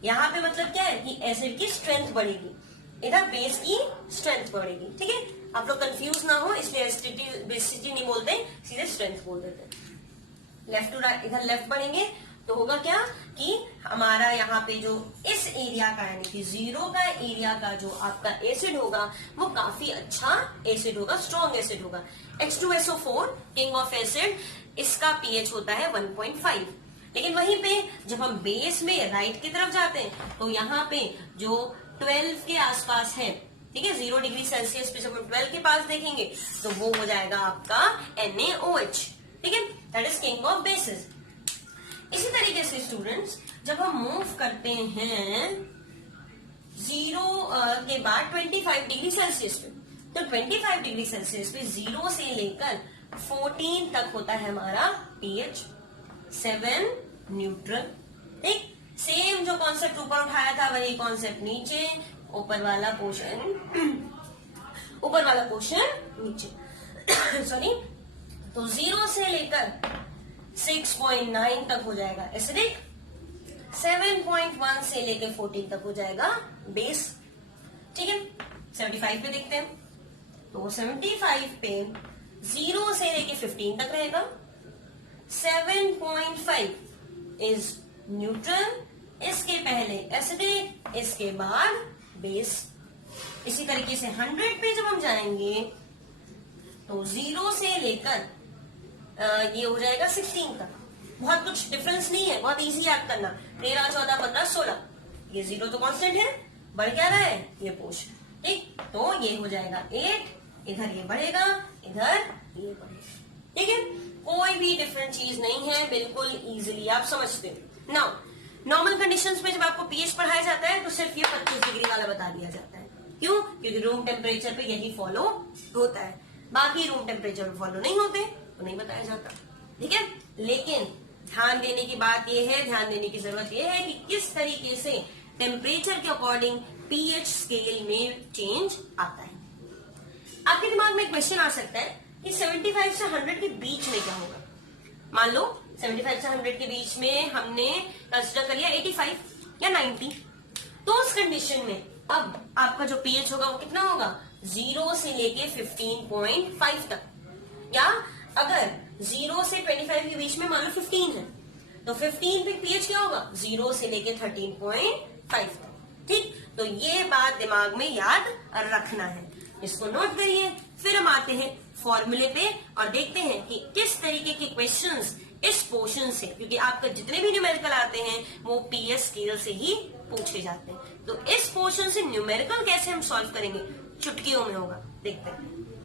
यहाँ पे मतलब क्या है कि एसिड की स्ट्रेंथ बढ़ेगी, इधर बेस की स्ट्रेंथ बढ़ेगी। ठीक है, आप लोग कंफ्यूज ना हो, इसलिए एसिडिटी बेसिसिटी नहीं बोलते, सीधे स्ट्रेंथ बोल देते। लेफ्ट टू राइट, इधर लेफ्ट बढ़ेंगे तो होगा क्या कि हमारा यहाँ पे जो इस एरिया का यानी कि 0 का एरिया का जो आपका एसिड होगा वो काफी अच्छा एसिड होगा, स्ट्रॉन्ग एसिड होगा। H2SO4 किंग ऑफ एसिड, इसका पीएच होता है 1.5। लेकिन वहीं पे जब हम बेस में राइट की तरफ जाते हैं तो यहाँ पे जो 12 के आसपास है, ठीक है, 0 डिग्री सेल्सियस पे जब हम 12 के पास देखेंगे तो वो हो जाएगा आपका NaOH। ठीक है, that is king of basis. इसी तरीके से स्टूडेंट्स जब हम मूव करते हैं 0 के बाद 25 डिग्री सेल्सियस पे, तो 25 डिग्री सेल्सियस पे 0 से लेकर 14 तक होता है हमारा पीएच 7 न्यूट्रल। ठीक, सेम जो कॉन्सेप्ट ऊपर उठाया था वही कॉन्सेप्ट नीचे, ऊपर वाला पोर्शन नीचे सॉरी, तो 0 से लेकर 6.9 तक हो जाएगा एसिडिक, 7.1 से लेकर 14 तक हो जाएगा बेस। ठीक है, 75 पे देखते हैं, तो 75 पे 0 से लेकर 15 तक रहेगा, 7.5 इज न्यूट्रल, इसके पहले एसिडिक, इसके बाद बेस। इसी तरीके से 100 पे जब हम जाएंगे तो 0 से लेकर ये हो जाएगा 16 तक। बहुत कुछ डिफरेंस नहीं है, बहुत इजी याद करना। 13, 14, 15, 16, ये 0 तो कांस्टेंट है, बढ़ क्या रहा है, ये पुश। ठीक, तो ये हो जाएगा 8, इधर ये बढ़ेगा, इधर ये बढ़ेगा। ठीक है, कोई भी डिफरेंट चीज नहीं है, बिल्कुल इजीली आप समझते हो। नाउ नॉर्मल कंडीशंस में जब आपको पीएच पढ़ाया जाता है तो सिर्फ ये 25 डिग्री वाला बता दिया जाता है। क्यों? क्योंकि रूम टेम्परेचर पे यही फॉलो होता है, बाकी रूम टेम्परेचर पे फॉलो नहीं होते तो नहीं बताया जाता। ठीक है, लेकिन ध्यान देने की बात यह है, ध्यान देने की जरूरत यह है कि किस तरीके से टेम्परेचर के अकॉर्डिंग पीएच स्केल में चेंज आता है। आपके दिमाग में एक क्वेश्चन आ सकता है कि 75 से 100 के बीच में क्या होगा। मान लो 75 से 100 के बीच में हमने कंसिडर कर लिया 85 या 90, तो उस कंडीशन में अब आपका जो पीएच होगा वो कितना होगा, 0 से लेके 15.5 तक। या अगर 0 से 25 के बीच में मान लो 15 है, तो 15 पे पीएच क्या होगा, 0 से लेके 13.5 तक। ठीक, तो ये बात दिमाग में याद रखना है, इसको नोट करिए। फिर हम आते हैं फॉर्मूले पे और देखते हैं कि किस तरीके के क्वेश्चंस इस पोर्शन से, क्योंकि आपका जितने भी न्यूमेरिकल आते हैं वो पीएच स्केल से ही पूछे जाते हैं। तो इस पोर्शन से न्यूमेरिकल कैसे हम सॉल्व करेंगे, चुटकियों में होगा, देखते हैं।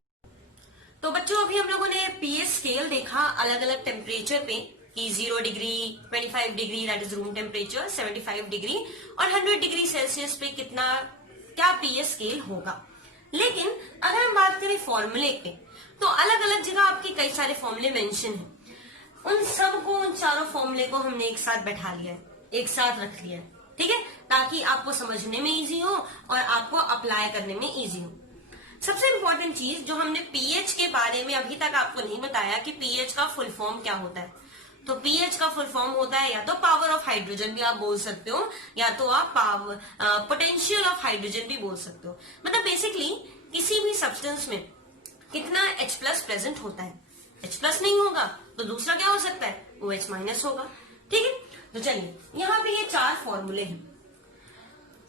तो बच्चों अभी हम लोगों ने पीएच स्केल देखा अलग अलग टेम्परेचर पे कि 0 degree, 25 degree that is room temperature, 75 degree और 100 डिग्री सेल्सियस पे कितना क्या पीएच स्केल होगा। लेकिन अगर हम बात करें फॉर्मूले पे, तो अलग अलग जगह आपके कई सारे फॉर्मूले मेंशन हैं। उन सबको, उन चारों फॉर्मूले को हमने एक साथ बैठा लिया है, एक साथ रख लिया है। ठीक है, ताकि आपको समझने में इजी हो और आपको अप्लाई करने में इजी हो। सबसे इंपॉर्टेंट चीज जो हमने पीएच के बारे में अभी तक आपको नहीं बताया कि पीएच का फुल फॉर्म क्या होता है। तो पीएच का फुल फॉर्म होता है या तो पावर ऑफ हाइड्रोजन भी आप बोल सकते हो, या तो आप पावर पोटेंशियल ऑफ हाइड्रोजन भी बोल सकते हो। मतलब बेसिकली किसी भी सब्सटेंस में कितना H+ प्रेजेंट होता है। H+ नहीं होगा तो दूसरा क्या हो सकता है, OH- होगा। ठीक है, तो चलिए यहाँ पे ये 4 फॉर्मूले हैं।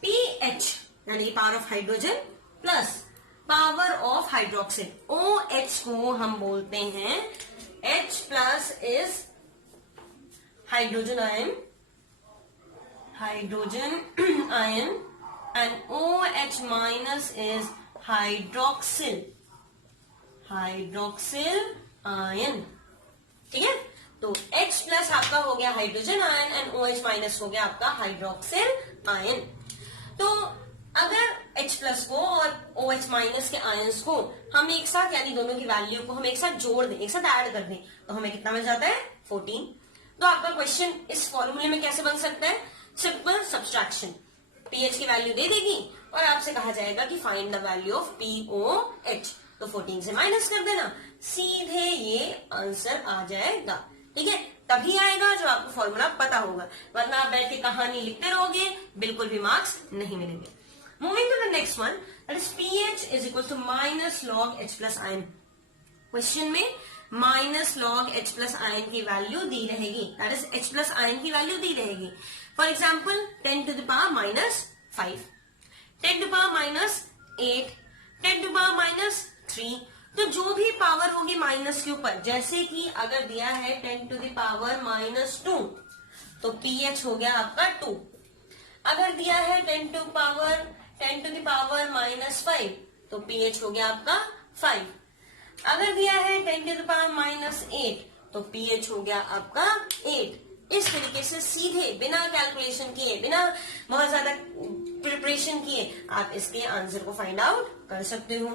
पीएच यानी power of hydrogen plus power of hydroxyl, OH को हम बोलते हैं H+ is hydrogen ion, and OH- is hydroxyl ion. ठीक है, तो H+ आपका हो गया हाइड्रोजन आयन एंड OH- हो गया आपका हाइड्रोक्सिल आयन। तो अगर H+ को और OH- के आयंस को हम एक साथ, यानी दोनों की वैल्यू को हम एक साथ जोड़ दें, एक साथ ऐड कर दें, तो हमें कितना मिल जाता है, 14। तो आपका क्वेश्चन इस फॉर्मूले में कैसे बन सकता है, सिंपल सब्सट्रैक्शन। पीएच की वैल्यू दे देगी और आपसे कहा जाएगा कि find the value of POH, तो 14 से माइनस कर देना, सीधे ये आंसर आ जाएगा। ठीक है, तभी आएगा जब आपको फॉर्मूला पता होगा, वरना आप बैठ के कहानी लिखते रहोगे, बिल्कुल भी मार्क्स नहीं मिलेंगे। Moving to the next one, that is pH is equal to minus log H+ ion. Question में माइनस लॉग H+ आयन की वैल्यू दी रहेगी, दैट इज H+ आयन की वैल्यू दी रहेगी। For example 10 to the power -5, 10 to the power -8, 10 to the power -3, तो जो भी पावर होगी माइनस के ऊपर, जैसे कि अगर दिया है 10 to the power -2 तो पीएच हो गया आपका 2। अगर दिया है 10 to the power -5 तो पीएच हो गया आपका 5। अगर दिया है 10 to the power -8 तो पीएच हो गया आपका 8। इस तरीके से सीधे बिना कैलकुलेशन किए, बिना बहुत ज्यादा प्रिपरेशन किए आप इसके आंसर को फाइंड आउट कर सकते हो।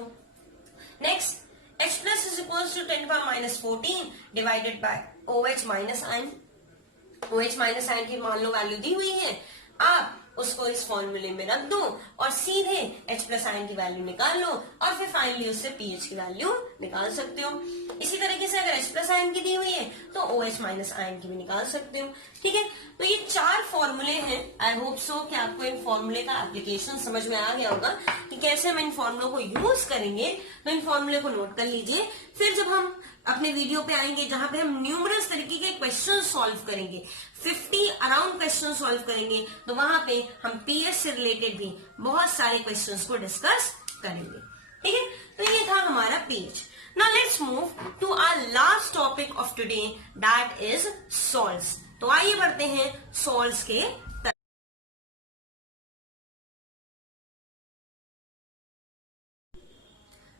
Next, H+ is equals to 10 to the power -14 divided by OH- ion. OH- ion की मान लो वैल्यू दी हुई है, आप उसको इस फॉर्मूले में रख दो और सीधे H+ आयन की वैल्यू निकाल लो और फिर फाइनली उससे पीएच की वैल्यू निकाल सकते हो। इसी तरीके से अगर H+ आयन की दी हुई है तो OH- आयन की भी निकाल सकते हो। ठीक है, तो ये 4 फॉर्मूले हैं। आई होप सो कि आपको इन फॉर्मूले का एप्लीकेशन समझ में आ गया होगा कि कैसे हम इन फॉर्मूलों को यूज करेंगे। तो इन फॉर्मूले को नोट कर लीजिए, फिर जब हम अपने वीडियो पे आएंगे जहां पे हम न्यूमरस तरीके के क्वेश्चन सॉल्व करेंगे, 50 अराउंड क्वेश्चन सॉल्व करेंगे, तो वहां पे हम पीएच से रिलेटेड भी बहुत सारे क्वेश्चंस को डिस्कस करेंगे। ठीक है, तो ये था हमारा pH. Now let's move to our last topic of today, that is salts. तो आइए बढ़ते हैं salts के तरफ।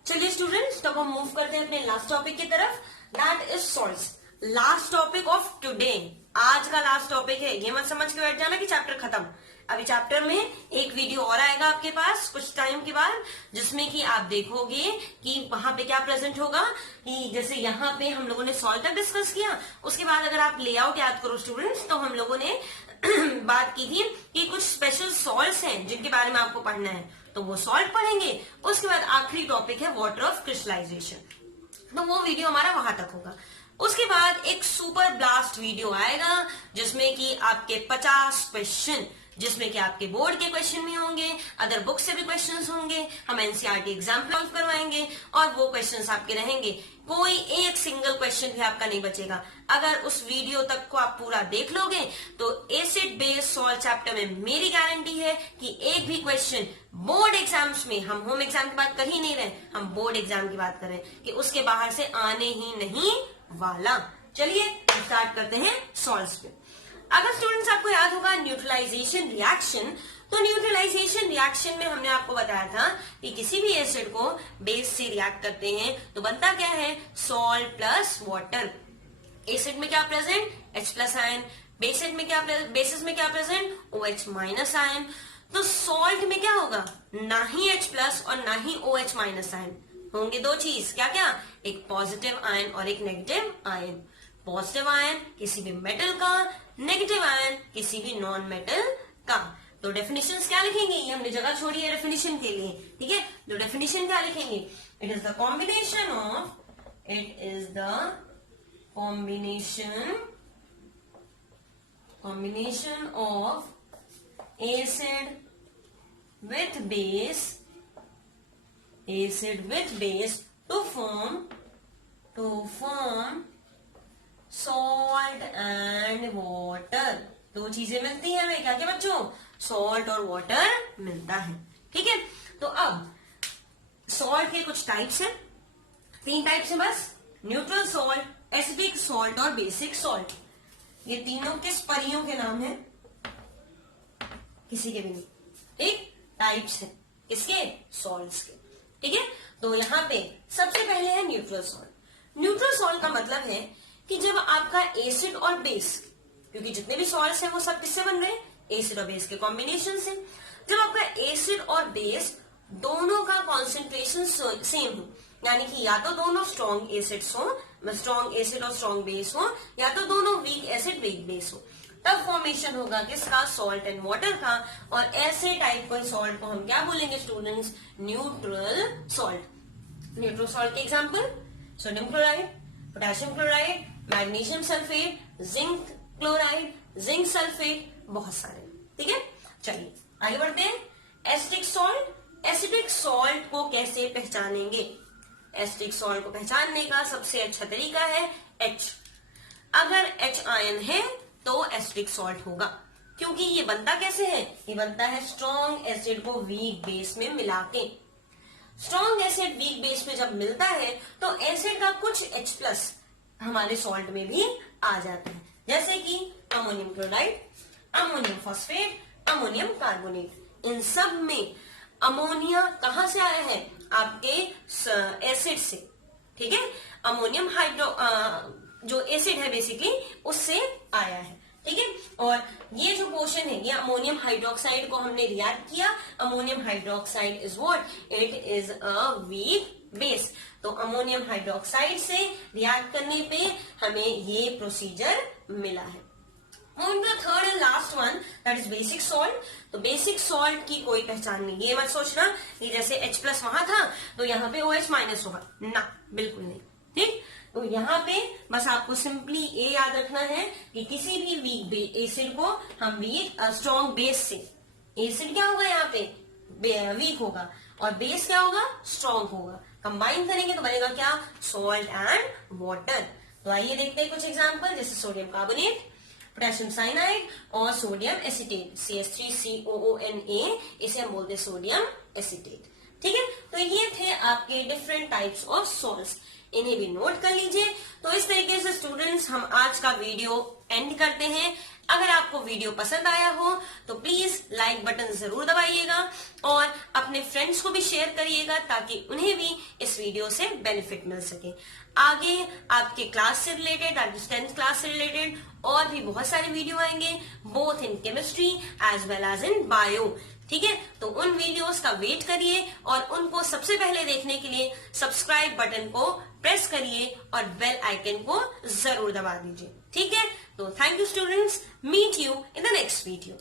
चलिए स्टूडेंट्स, तब हम मूव करते हैं अपने लास्ट टॉपिक की तरफ, that is salts. Last topic of today, आज का लास्ट टॉपिक है। ये मत समझ के बैठ जाना कि चैप्टर खत्म। अभी चैप्टर में एक वीडियो और आएगा आपके पास कुछ टाइम के बाद, जिसमें कि आप देखोगे कि वहां पे क्या प्रेजेंट होगा। कि जैसे यहाँ पे हम लोगों ने सॉल्ट तक डिस्कस किया, उसके बाद अगर आप लेआउट याद करो स्टूडेंट्स, तो हम लोगों ने बात की थी कि कुछ स्पेशल सॉल्ट्स हैं जिनके बारे में आपको पढ़ना है, तो वो सॉल्ट पढ़ेंगे। उसके बाद आखिरी टॉपिक है वाटर ऑफ क्रिस्टलाइजेशन, तो वो वीडियो हमारा वहां तक होगा। उसके बाद एक सुपर ब्लास्ट वीडियो आएगा जिसमें कि आपके 50 क्वेश्चन, जिसमें कि आपके बोर्ड के क्वेश्चन भी होंगे, अदर बुक से भी क्वेश्चंस होंगे, हम एनसीईआरटी एग्जाम सॉल्व करवाएंगे और वो क्वेश्चंस आपके रहेंगे। कोई एक सिंगल क्वेश्चन भी आपका नहीं बचेगा। अगर उस वीडियो तक को आप पूरा देख लोगे तो एसिड बेस सॉल्ट चैप्टर में मेरी गारंटी है कि एक भी क्वेश्चन बोर्ड एग्जाम्स में, हम होम एग्जाम की बात कर ही नहीं रहे, हम बोर्ड एग्जाम की बात कर रहे हैं, कि उसके बाहर से आने ही नहीं वाला। चलिए स्टार्ट करते हैं सॉल्ट्स पे। अगर स्टूडेंट्स आपको याद होगा न्यूट्रलाइजेशन रिएक्शन, तो न्यूट्रलाइजेशन रिएक्शन में हमने आपको बताया था कि किसी भी एसिड को बेस से रिएक्ट करते हैं तो बनता क्या है, सॉल्ट प्लस वाटर। एसिड में क्या present, H plus ion, basis में क्या प्रेजेंट, OH माइनस आयन। तो सॉल्ट में क्या होगा, ना ही H प्लस और ना ही OH माइनस आयन होंगे। दो चीज, क्या क्या, एक पॉजिटिव आयन और एक नेगेटिव आयन। पॉजिटिव आयन किसी भी मेटल का, नेगेटिव आयन किसी भी नॉन मेटल का। तो डेफिनेशंस क्या लिखेंगे, ये हमने जगह छोड़ी है डेफिनेशन के लिए, ठीक है। तो डेफिनेशन क्या लिखेंगे, it is the combination of acid with base to form salt and water। दो चीजें मिलती है हमें, क्या क्या बच्चों, सॉल्ट और वाटर मिलता है, ठीक है। तो अब सॉल्ट के कुछ टाइप्स हैं, 3 टाइप्स हैं बस, न्यूट्रल सॉल्ट, एसिडिक सॉल्ट और बेसिक सॉल्ट। ये तीनों किस परियों के नाम है, किसी के भी नहीं, ठीक, टाइप्स है किसके, सॉल्ट्स के, ठीक है। तो यहाँ पे सबसे पहले है न्यूट्रल सॉल्ट। न्यूट्रल सॉल्ट का मतलब है कि जब आपका एसिड और बेस, क्योंकि जितने भी सॉल्ट्स हैं वो सब किससे बन रहे हैं, एसिड और बेस के कॉम्बिनेशन से। जब आपका एसिड और बेस दोनों का कॉन्सेंट्रेशन सेम हो, यानी कि या तो दोनों स्ट्रॉन्ग एसिड्स हो, स्ट्रॉन्ग एसिड और स्ट्रॉन्ग बेस हो, या तो दोनों वीक एसिड वीक बेस हो, तब फॉर्मेशन होगा किसका, सॉल्ट एंड वाटर का। और ऐसे टाइप के सॉल्ट को हम क्या बोलेंगे students, neutral salt. Neutral salt के example, sodium chloride, potassium chloride, magnesium sulphate, zinc chloride, zinc sulphate, बहुत सारे, ठीक है। चलिए आगे बढ़ते हैं। एसिडिक सॉल्ट, एसिडिक सॉल्ट को कैसे पहचानेंगे, एसिडिक सॉल्ट को पहचानने का सबसे अच्छा तरीका है H। अगर H आयन है तो एसिडिक सॉल्ट होगा, क्योंकि ये बनता कैसे है, ये बनता है स्ट्रॉन्ग एसिड को वीक बेस में मिला के। स्ट्रॉन्ग एसिड वीक बेस में जब मिलता है तो एसिड का कुछ H प्लस हमारे सॉल्ट में भी आ जाता है, जैसे कि ammonium chloride, ammonium phosphate, ammonium carbonate. इन सब में अमोनिया कहां से आया है, आपके एसिड से, ठीक है। अमोनियम जो एसिड है बेसिकली उससे आया है, ठीक है। और ये जो पोर्शन है, ये अमोनियम हाइड्रोक्साइड को हमने रिएक्ट किया। Ammonium hydroxide is what, it is a weak base. तो अमोनियम हाइड्रोक्साइड से रिएक्ट करने पे हमें ये प्रोसीजर मिला है। Third and last one, that is basic salt. तो बेसिक सॉल्ट की कोई पहचान नहीं, ये मत सोचना कि जैसे H प्लस वहां था तो यहाँ पे OH माइनस होगा, ना, बिल्कुल नहीं, ठीक। तो यहाँ पे बस आपको सिंपली ये याद रखना है कि किसी भी वीक एसिड को हम स्ट्रॉन्ग बेस से, एसिड क्या होगा यहाँ पे, वीक होगा, और बेस क्या होगा, स्ट्रॉन्ग होगा, कंबाइन करेंगे तो बनेगा क्या, सॉल्ट एंड वाटर। तो आइए देखते हैं कुछ एग्जांपल, जैसे सोडियम कार्बोनेट, पोटेशियम साइनाइड और सोडियम एसिटेट, CH3COONA, इसे हम बोलते हैं सोडियम एसिटेट, ठीक है। तो ये थे आपके डिफरेंट टाइप्स ऑफ सॉल्ट्स। इन्हें भी नोट कर लीजिए। तो इस तरीके से स्टूडेंट्स हम आज का वीडियो एंड करते हैं। अगर आपको वीडियो पसंद आया हो तो प्लीज लाइक बटन जरूर दबाइएगा और अपने फ्रेंड्स को भी शेयर करिएगा ताकि उन्हें भी इस वीडियो से बेनिफिट मिल सके। आगे आपके क्लास से रिलेटेड, आपकी 10th क्लास से रिलेटेड और भी बहुत सारे वीडियो आएंगे, both in chemistry as well as in bio. ठीक है, तो उन वीडियोस का वेट करिए और उनको सबसे पहले देखने के लिए सब्सक्राइब बटन को प्रेस करिए और बेल आइकन को जरूर दबा दीजिए। ठीक है, तो thank you students, meet you in the next video.